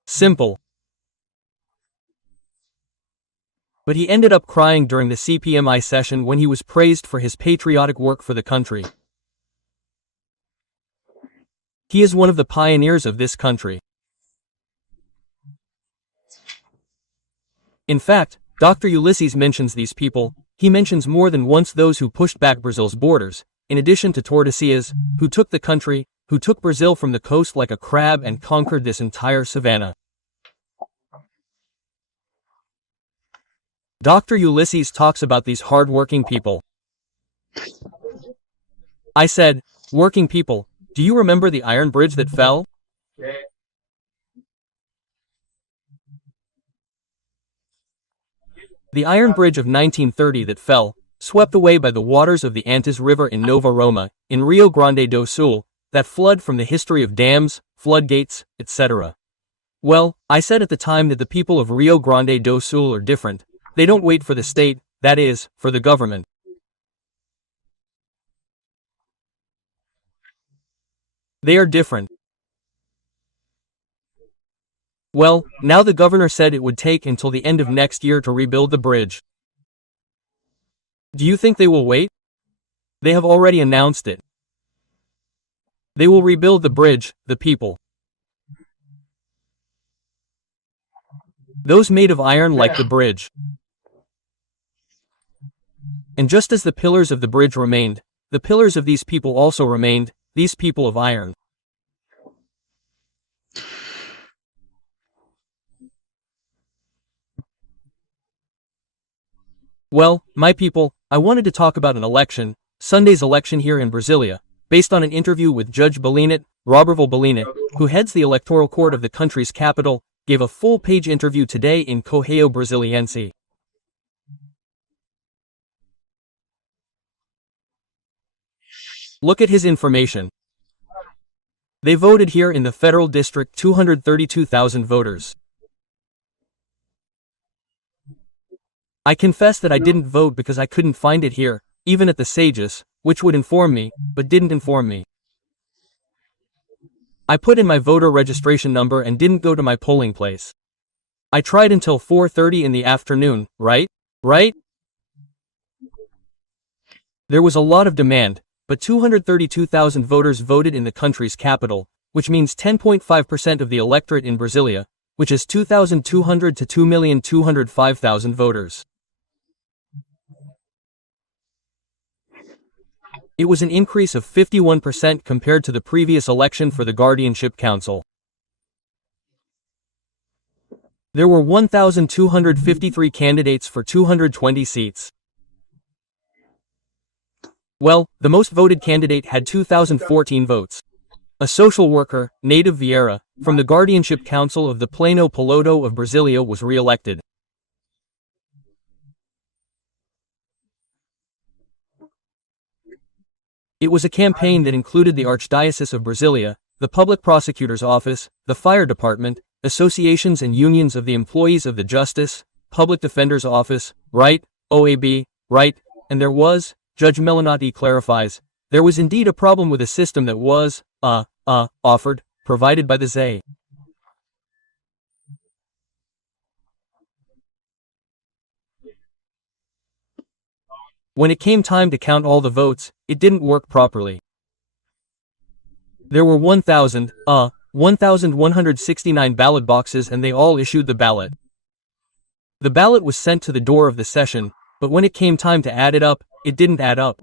Simple. But he ended up crying during the CPMI session when he was praised for his patriotic work for the country. He is one of the pioneers of this country. In fact, Dr. Ulysses mentions these people. He mentions more than once those who pushed back Brazil's borders, in addition to Tordesillas, who took the country, who took Brazil from the coast like a crab and conquered this entire savanna. Dr. Ulysses talks about these hard-working people. I said, working people, do you remember the iron bridge that fell? The iron bridge of 1930 that fell, swept away by the waters of the Antas River in Nova Roma, in Rio Grande do Sul, that flood from the history of dams, floodgates, etc. Well, I said at the time that the people of Rio Grande do Sul are different. They don't wait for the state, that is, for the government. They are different. Well, now the governor said it would take until the end of next year to rebuild the bridge. Do you think they will wait? They have already announced it. They will rebuild the bridge, the people. Those made of iron like the bridge. And just as the pillars of the bridge remained, the pillars of these people also remained, these people of iron. Well, my people, I wanted to talk about an election, Sunday's election here in Brasilia, based on an interview with Judge Belinette, Roberval Belinette, who heads the electoral court of the country's capital, gave a full-page interview today in Correio Brasiliense. Look at his information. They voted here in the federal district 232,000 voters. I confess that I didn't vote because I couldn't find it here, even at the SAGES, which would inform me, but didn't inform me. I put in my voter registration number and didn't go to my polling place. I tried until 4:30 in the afternoon, right? There was a lot of demand, but 232,000 voters voted in the country's capital, which means 10.5% of the electorate in Brasilia, which is 2,200 to 2,205,000 voters. It was an increase of 51% compared to the previous election for the Guardianship Council. There were 1,253 candidates for 220 seats. Well, the most voted candidate had 2,014 votes. A social worker, native Vieira, from the Guardianship Council of the Plano Piloto of Brasilia was re-elected. It was a campaign that included the Archdiocese of Brasilia, the Public Prosecutor's Office, the Fire Department, associations and unions of the employees of the Justice, Public Defender's Office, right, OAB, right, and there was, Judge Melanotti clarifies, there was indeed a problem with a system that was, offered, provided by the ZAE. When it came time to count all the votes, it didn't work properly. There were 1,169 ballot boxes and they all issued the ballot. The ballot was sent to the door of the session, but when it came time to add it up, it didn't add up.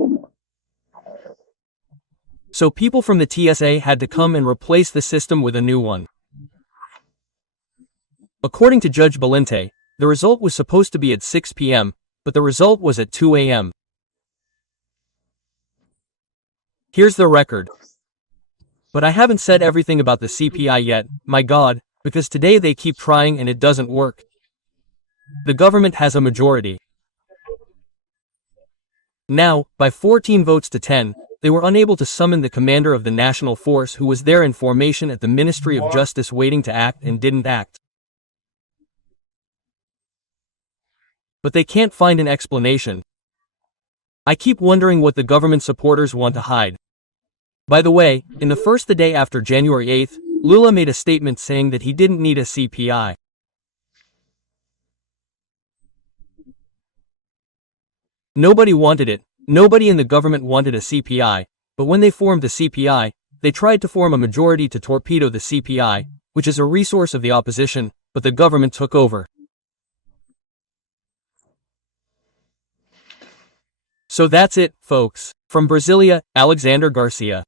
So people from the TSA had to come and replace the system with a new one. According to Judge Belinette, the result was supposed to be at 6 p.m., but the result was at 2 a.m. Here's the record. But I haven't said everything about the CPI yet, my God, because today they keep trying and it doesn't work. The government has a majority. Now, by 14 votes to 10, they were unable to summon the commander of the national force who was there in formation at the Ministry of Justice waiting to act and didn't act. But they can't find an explanation. I keep wondering what the government supporters want to hide. By the way, in the first the day after January 8th, Lula made a statement saying that he didn't need a CPI. Nobody wanted it, nobody in the government wanted a CPI, but when they formed the CPI, they tried to form a majority to torpedo the CPI, which is a resource of the opposition, but the government took over. So that's it, folks. From Brasilia, Alexander Garcia.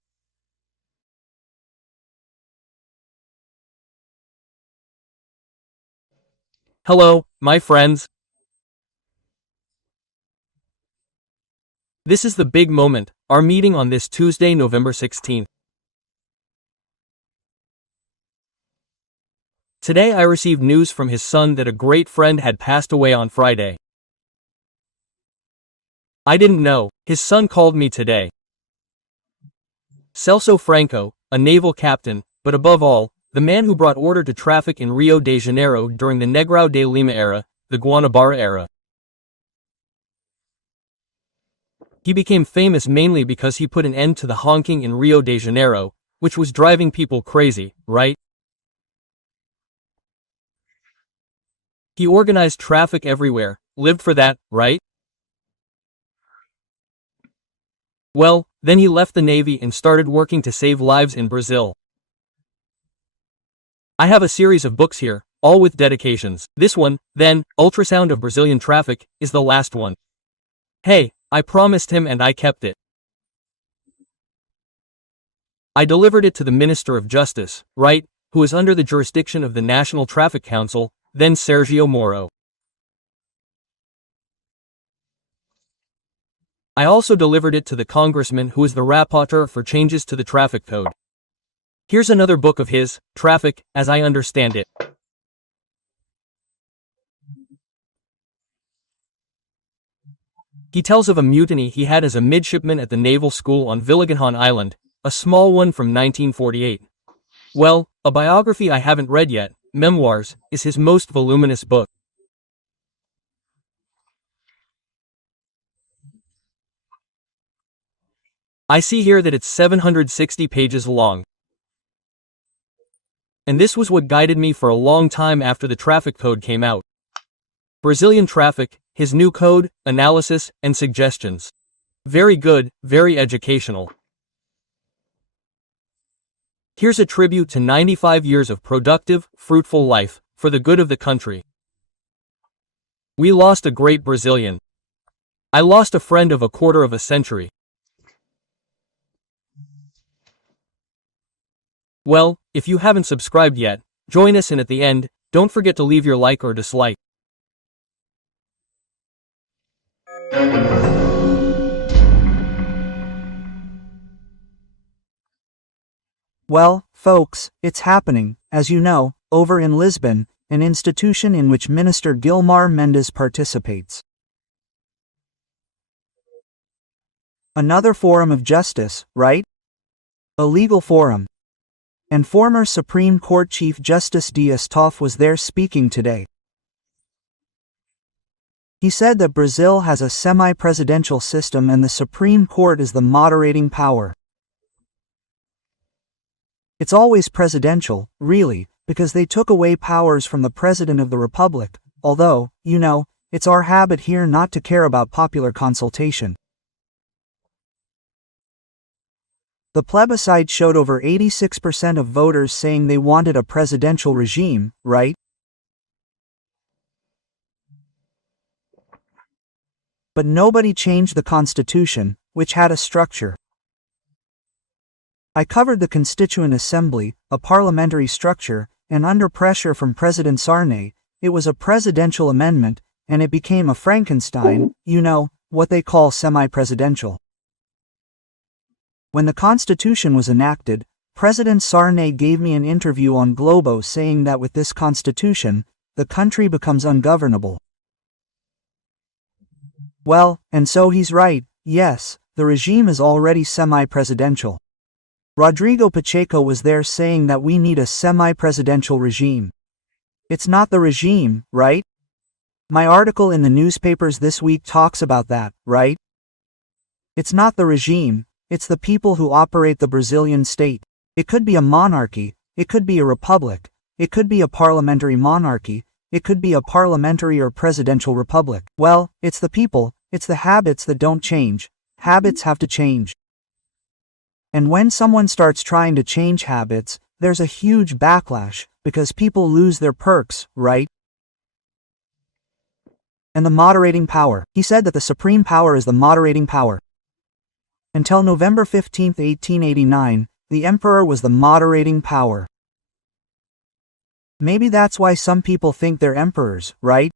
Hello, my friends. This is the big moment, our meeting on this Tuesday, November 16th. Today I received news from his son that a great friend had passed away on Friday. I didn't know. His son called me today. Celso Franco, a naval captain, but above all, the man who brought order to traffic in Rio de Janeiro during the Negrão de Lima era, the Guanabara era. He became famous mainly because he put an end to the honking in Rio de Janeiro, which was driving people crazy, right? He organized traffic everywhere, lived for that, right? Well, then he left the Navy and started working to save lives in Brazil. I have a series of books here, all with dedications. This one, then, Ultrasound of Brazilian Traffic, is the last one. Hey, I promised him and I kept it. I delivered it to the Minister of Justice, right, who is under the jurisdiction of the National Traffic Council, then Sergio Moro. I also delivered it to the congressman who is the rapporteur for changes to the traffic code. Here's another book of his, Traffic, as I Understand It. He tells of a mutiny he had as a midshipman at the naval school on Villiganhan Island, a small one from 1948. Well, a biography I haven't read yet, Memoirs, is his most voluminous book. I see here that it's 760 pages long. And this was what guided me for a long time after the traffic code came out. Brazilian Traffic, his new code, analysis, and suggestions. Very good, very educational. Here's a tribute to 95 years of productive, fruitful life, for the good of the country. We lost a great Brazilian. I lost a friend of a quarter of a century. Well, if you haven't subscribed yet, join us, and at the end, don't forget to leave your like or dislike. Well, folks, it's happening, as you know, over in Lisbon, an institution in which Minister Gilmar Mendes participates. Another forum of justice, right? A legal forum. And former Supreme Court Chief Justice Dias Toff was there speaking today. He said that Brazil has a semi-presidential system and the Supreme Court is the moderating power. It's always presidential, really, because they took away powers from the President of the Republic, although, you know, it's our habit here not to care about popular consultation. The plebiscite showed over 86% of voters saying they wanted a presidential regime, right? But nobody changed the constitution, which had a structure. I covered the Constituent Assembly, a parliamentary structure, and under pressure from President Sarney, it was a presidential amendment, and it became a Frankenstein, you know, what they call semi-presidential. When the Constitution was enacted, President Sarney gave me an interview on Globo saying that with this Constitution, the country becomes ungovernable. Well, and so he's right, yes, the regime is already semi-presidential. Rodrigo Pacheco was there saying that we need a semi-presidential regime. It's not the regime, right? My article in the newspapers this week talks about that, right? It's not the regime, it's the people who operate the Brazilian state. It could be a monarchy, it could be a republic, it could be a parliamentary monarchy, it could be a parliamentary or presidential republic. Well, it's the people, it's the habits that don't change. Habits have to change. And when someone starts trying to change habits, there's a huge backlash, because people lose their perks, right? And the moderating power. He said that the supreme power is the moderating power. Until November 15, 1889, the emperor was the moderating power. Maybe that's why some people think they're emperors, right?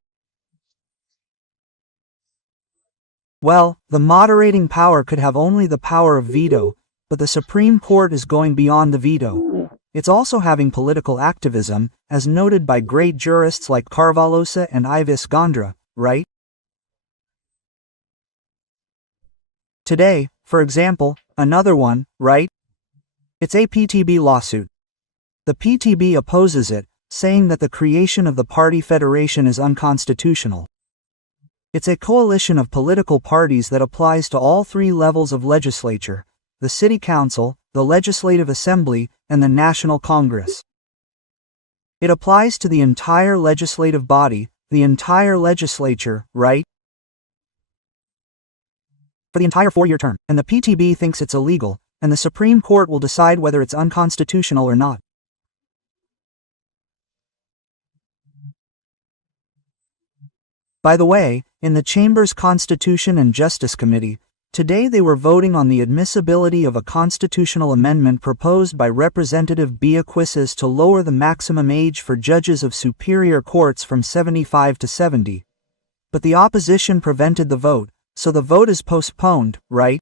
Well, the moderating power could have only the power of veto, but the Supreme Court is going beyond the veto. It's also having political activism, as noted by great jurists like Carvalhosa and Ives Gondra, right? Today, for example, another one, right? It's a PTB lawsuit. The PTB opposes it, saying that the creation of the party federation is unconstitutional. It's a coalition of political parties that applies to all three levels of legislature: the City Council, the Legislative Assembly, and the National Congress. It applies to the entire legislative body, the entire legislature, right? For the entire 4-year term, and the PTB thinks it's illegal, and the Supreme Court will decide whether it's unconstitutional or not. By the way, in the Chamber's Constitution and Justice Committee, today they were voting on the admissibility of a constitutional amendment proposed by Representative Beaquises to lower the maximum age for judges of superior courts from 75 to 70. But the opposition prevented the vote, so the vote is postponed, right?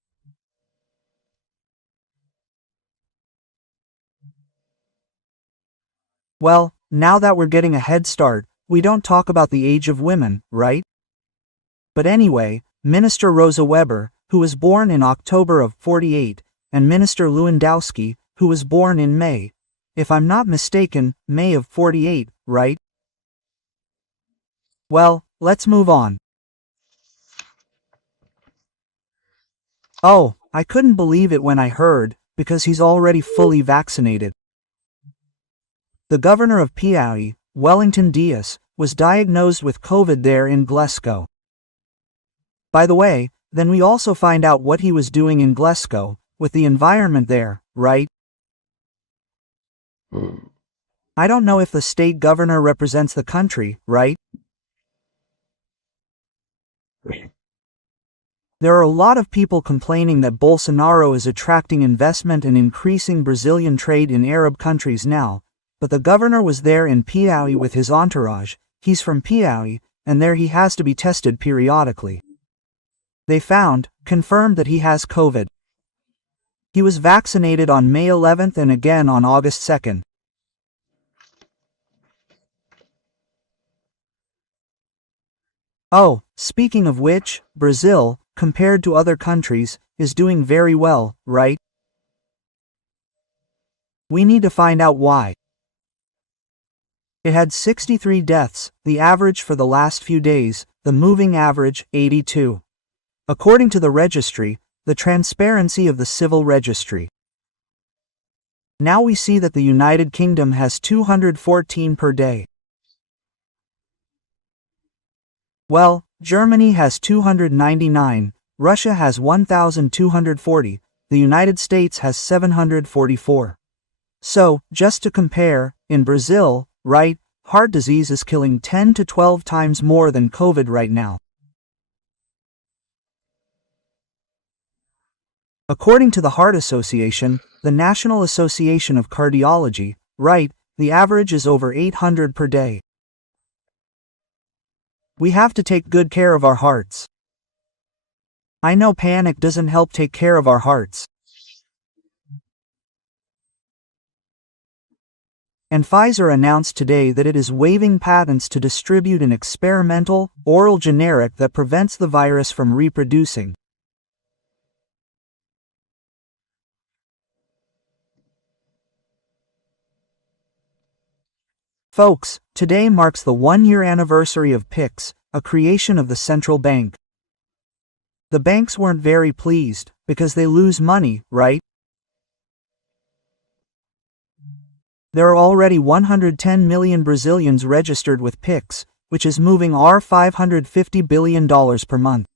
Well, now that we're getting a head start, we don't talk about the age of women, right? But anyway, Minister Rosa Weber, who was born in October of 48, and Minister Lewandowski, who was born in May, if I'm not mistaken, May of 48, right? Well, let's move on. Oh, I couldn't believe it when I heard, because he's already fully vaccinated. The governor of Piauí, Wellington Dias, was diagnosed with COVID there in Glasgow. By the way, then we also find out what he was doing in Glasgow, with the environment there, right? I don't know if the state governor represents the country, right? There are a lot of people complaining that Bolsonaro is attracting investment and increasing Brazilian trade in Arab countries now, but the governor was there in Piauí with his entourage. He's from Piauí, and there he has to be tested periodically. They confirmed that he has COVID. He was vaccinated on May 11th and again on August 2nd. Oh, speaking of which, Brazil, compared to other countries, is doing very well, right? We need to find out why. It had 63 deaths, the average for the last few days, the moving average, 82. According to the registry, the transparency of the civil registry. Now we see that the United Kingdom has 214 per day. Well, Germany has 299, Russia has 1,240, the United States has 744. So, just to compare, in Brazil, right, heart disease is killing 10 to 12 times more than COVID right now. According to the Heart Association, the National Association of Cardiology, right, the average is over 800 per day. We have to take good care of our hearts. I know panic doesn't help take care of our hearts. And Pfizer announced today that it is waiving patents to distribute an experimental, oral generic that prevents the virus from reproducing. Folks, today marks the 1-year anniversary of PIX, a creation of the central bank. The banks weren't very pleased, because they lose money, right? There are already 110 million Brazilians registered with PIX, which is moving $550 billion per month.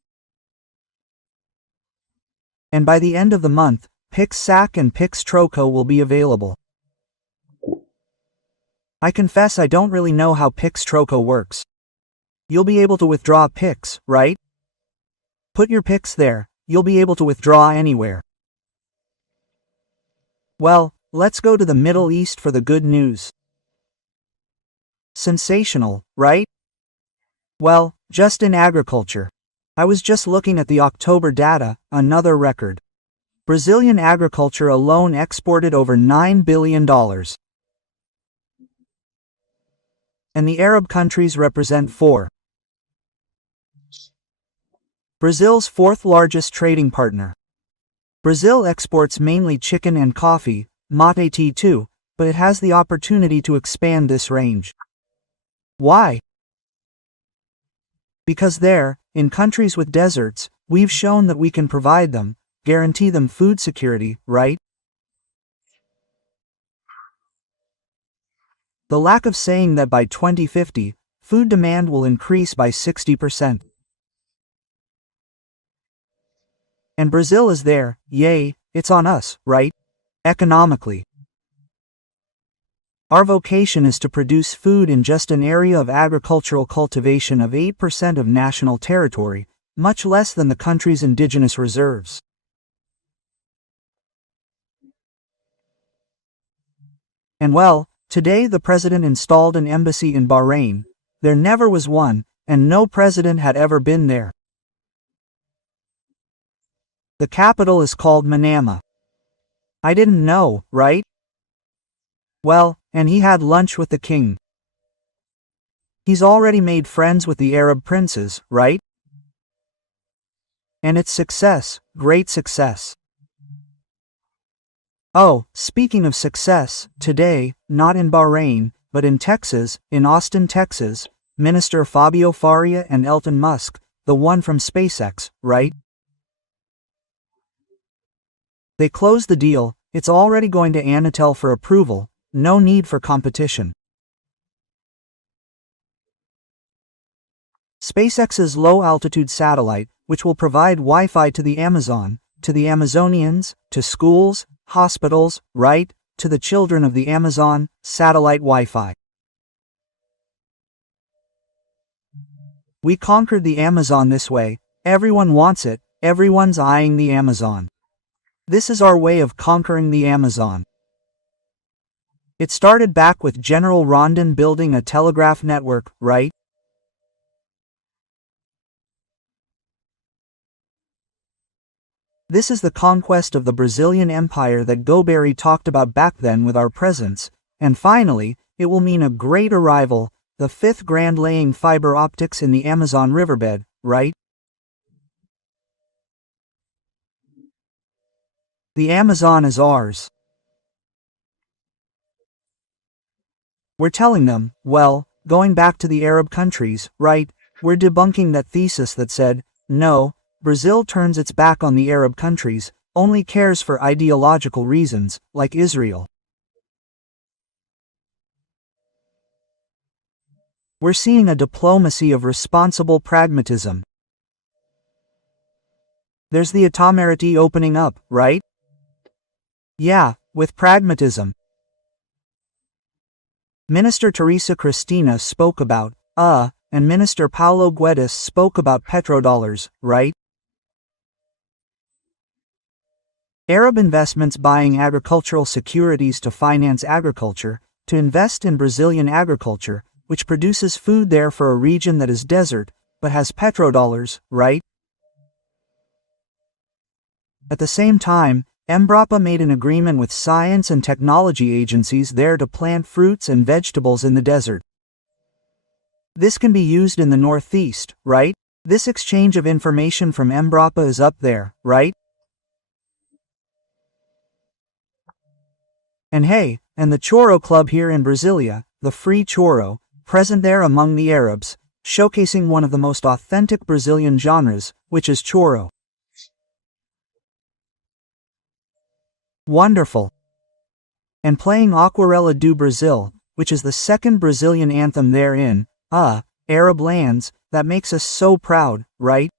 And by the end of the month, PIX SAC and PIX Troco will be available. I confess I don't really know how PIX Troco works. You'll be able to withdraw PIX, right? Put your PIX there, you'll be able to withdraw anywhere. Well, let's go to the Middle East for the good news. Sensational, right? Well, just in agriculture. I was just looking at the October data, another record. Brazilian agriculture alone exported over $9 billion. And the Arab countries represent 4%. Brazil's fourth largest trading partner. Brazil exports mainly chicken and coffee, mate tea too, but it has the opportunity to expand this range. Why? Because there, in countries with deserts, we've shown that we can provide them, guarantee them food security, right? The lack of saying that by 2050, food demand will increase by 60%. And Brazil is there, yay, it's on us, right? Economically. Our vocation is to produce food in just an area of agricultural cultivation of 8% of national territory, much less than the country's indigenous reserves. And well, today the president installed an embassy in Bahrain. There never was one, and no president had ever been there. The capital is called Manama. I didn't know, right? Well, and he had lunch with the king. He's already made friends with the Arab princes, right? And it's success, great success. Oh, speaking of success, today, not in Bahrain, but in Texas, in Austin, Texas, Minister Fabio Faria and Elon Musk, the one from SpaceX, right? They closed the deal, it's already going to Anatel for approval, no need for competition. SpaceX's low-altitude satellite, which will provide Wi-Fi to the Amazon, to the Amazonians, to schools, hospitals, right, to the children of the Amazon, satellite Wi-Fi. We conquered the Amazon this way, everyone wants it, everyone's eyeing the Amazon. This is our way of conquering the Amazon. It started back with General Rondon building a telegraph network, right? This is the conquest of the Brazilian Empire that Goberry talked about back then with our presence, and finally, it will mean a great arrival, the fifth grand laying fiber optics in the Amazon riverbed, right? The Amazon is ours. We're telling them, well, going back to the Arab countries, right, we're debunking that thesis that said, no, Brazil turns its back on the Arab countries, only cares for ideological reasons, like Israel. We're seeing a diplomacy of responsible pragmatism. There's the Itamaraty opening up, right? Yeah, with pragmatism. Minister Teresa Cristina spoke about, and Minister Paulo Guedes spoke about petrodollars, right? Arab investments buying agricultural securities to finance agriculture, to invest in Brazilian agriculture, which produces food there for a region that is desert, but has petrodollars, right? At the same time, Embrapa made an agreement with science and technology agencies there to plant fruits and vegetables in the desert. This can be used in the Northeast, right? This exchange of information from Embrapa is up there, right? And hey, and the Choro Club here in Brasilia, the free choro, present there among the Arabs, showcasing one of the most authentic Brazilian genres, which is choro. Wonderful. And playing Aquarela do Brasil, which is the second Brazilian anthem therein, Arab lands, that makes us so proud, right?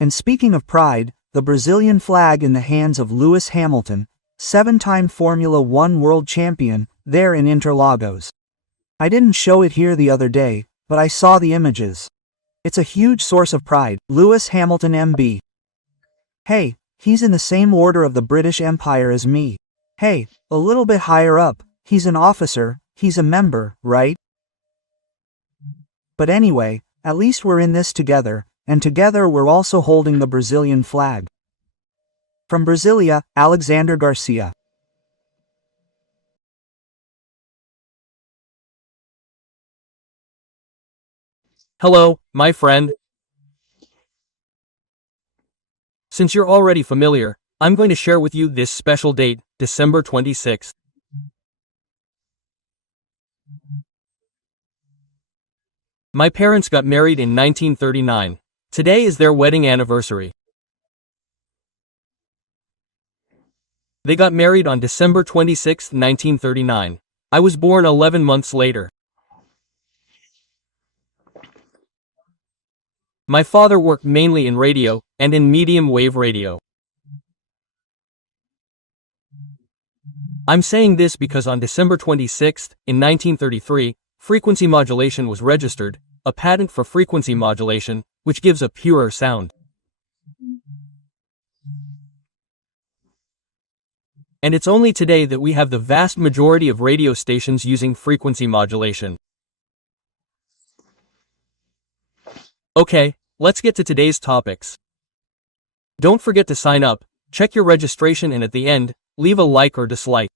And speaking of pride, the Brazilian flag in the hands of Lewis Hamilton, 7-time Formula One world champion, there in Interlagos. I didn't show it here the other day, but I saw the images. It's a huge source of pride, Lewis Hamilton MB. Hey, he's in the same order of the British Empire as me. Hey, a little bit higher up, he's an officer, he's a member, right? But anyway, at least we're in this together, and together we're also holding the Brazilian flag. From Brasilia, Alexander Garcia. Hello, my friend. Since you're already familiar, I'm going to share with you this special date, December 26th. My parents got married in 1939. Today is their wedding anniversary. They got married on December 26, 1939. I was born 11 months later. My father worked mainly in radio, and in medium wave radio. I'm saying this because on December 26, in 1933, frequency modulation was registered, a patent for frequency modulation, which gives a purer sound. And it's only today that we have the vast majority of radio stations using frequency modulation. Okay, let's get to today's topics. Don't forget to sign up, check your registration, and at the end, leave a like or dislike.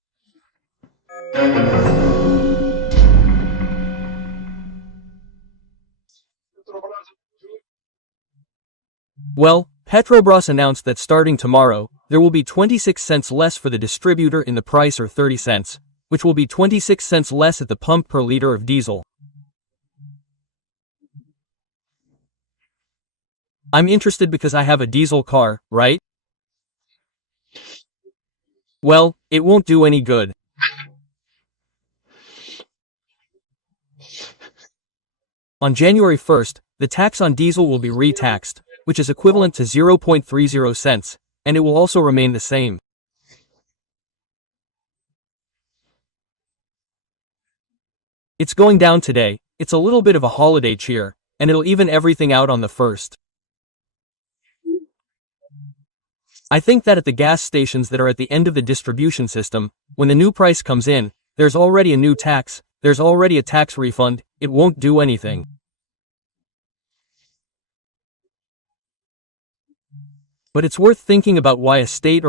Well, Petrobras announced that starting tomorrow, there will be 26 cents less for the distributor in the price, or 30 cents, which will be 26 cents less at the pump per liter of diesel. I'm interested because I have a diesel car, right? Well, it won't do any good. On January 1st, the tax on diesel will be re-taxed, which is equivalent to 0.30 cents, and it will also remain the same. It's going down today. It's a little bit of a holiday cheer, and it'll even everything out on the 1st. I think that at the gas stations that are at the end of the distribution system, when the new price comes in, there's already a new tax, there's already a tax refund, it won't do anything. But it's worth thinking about why a state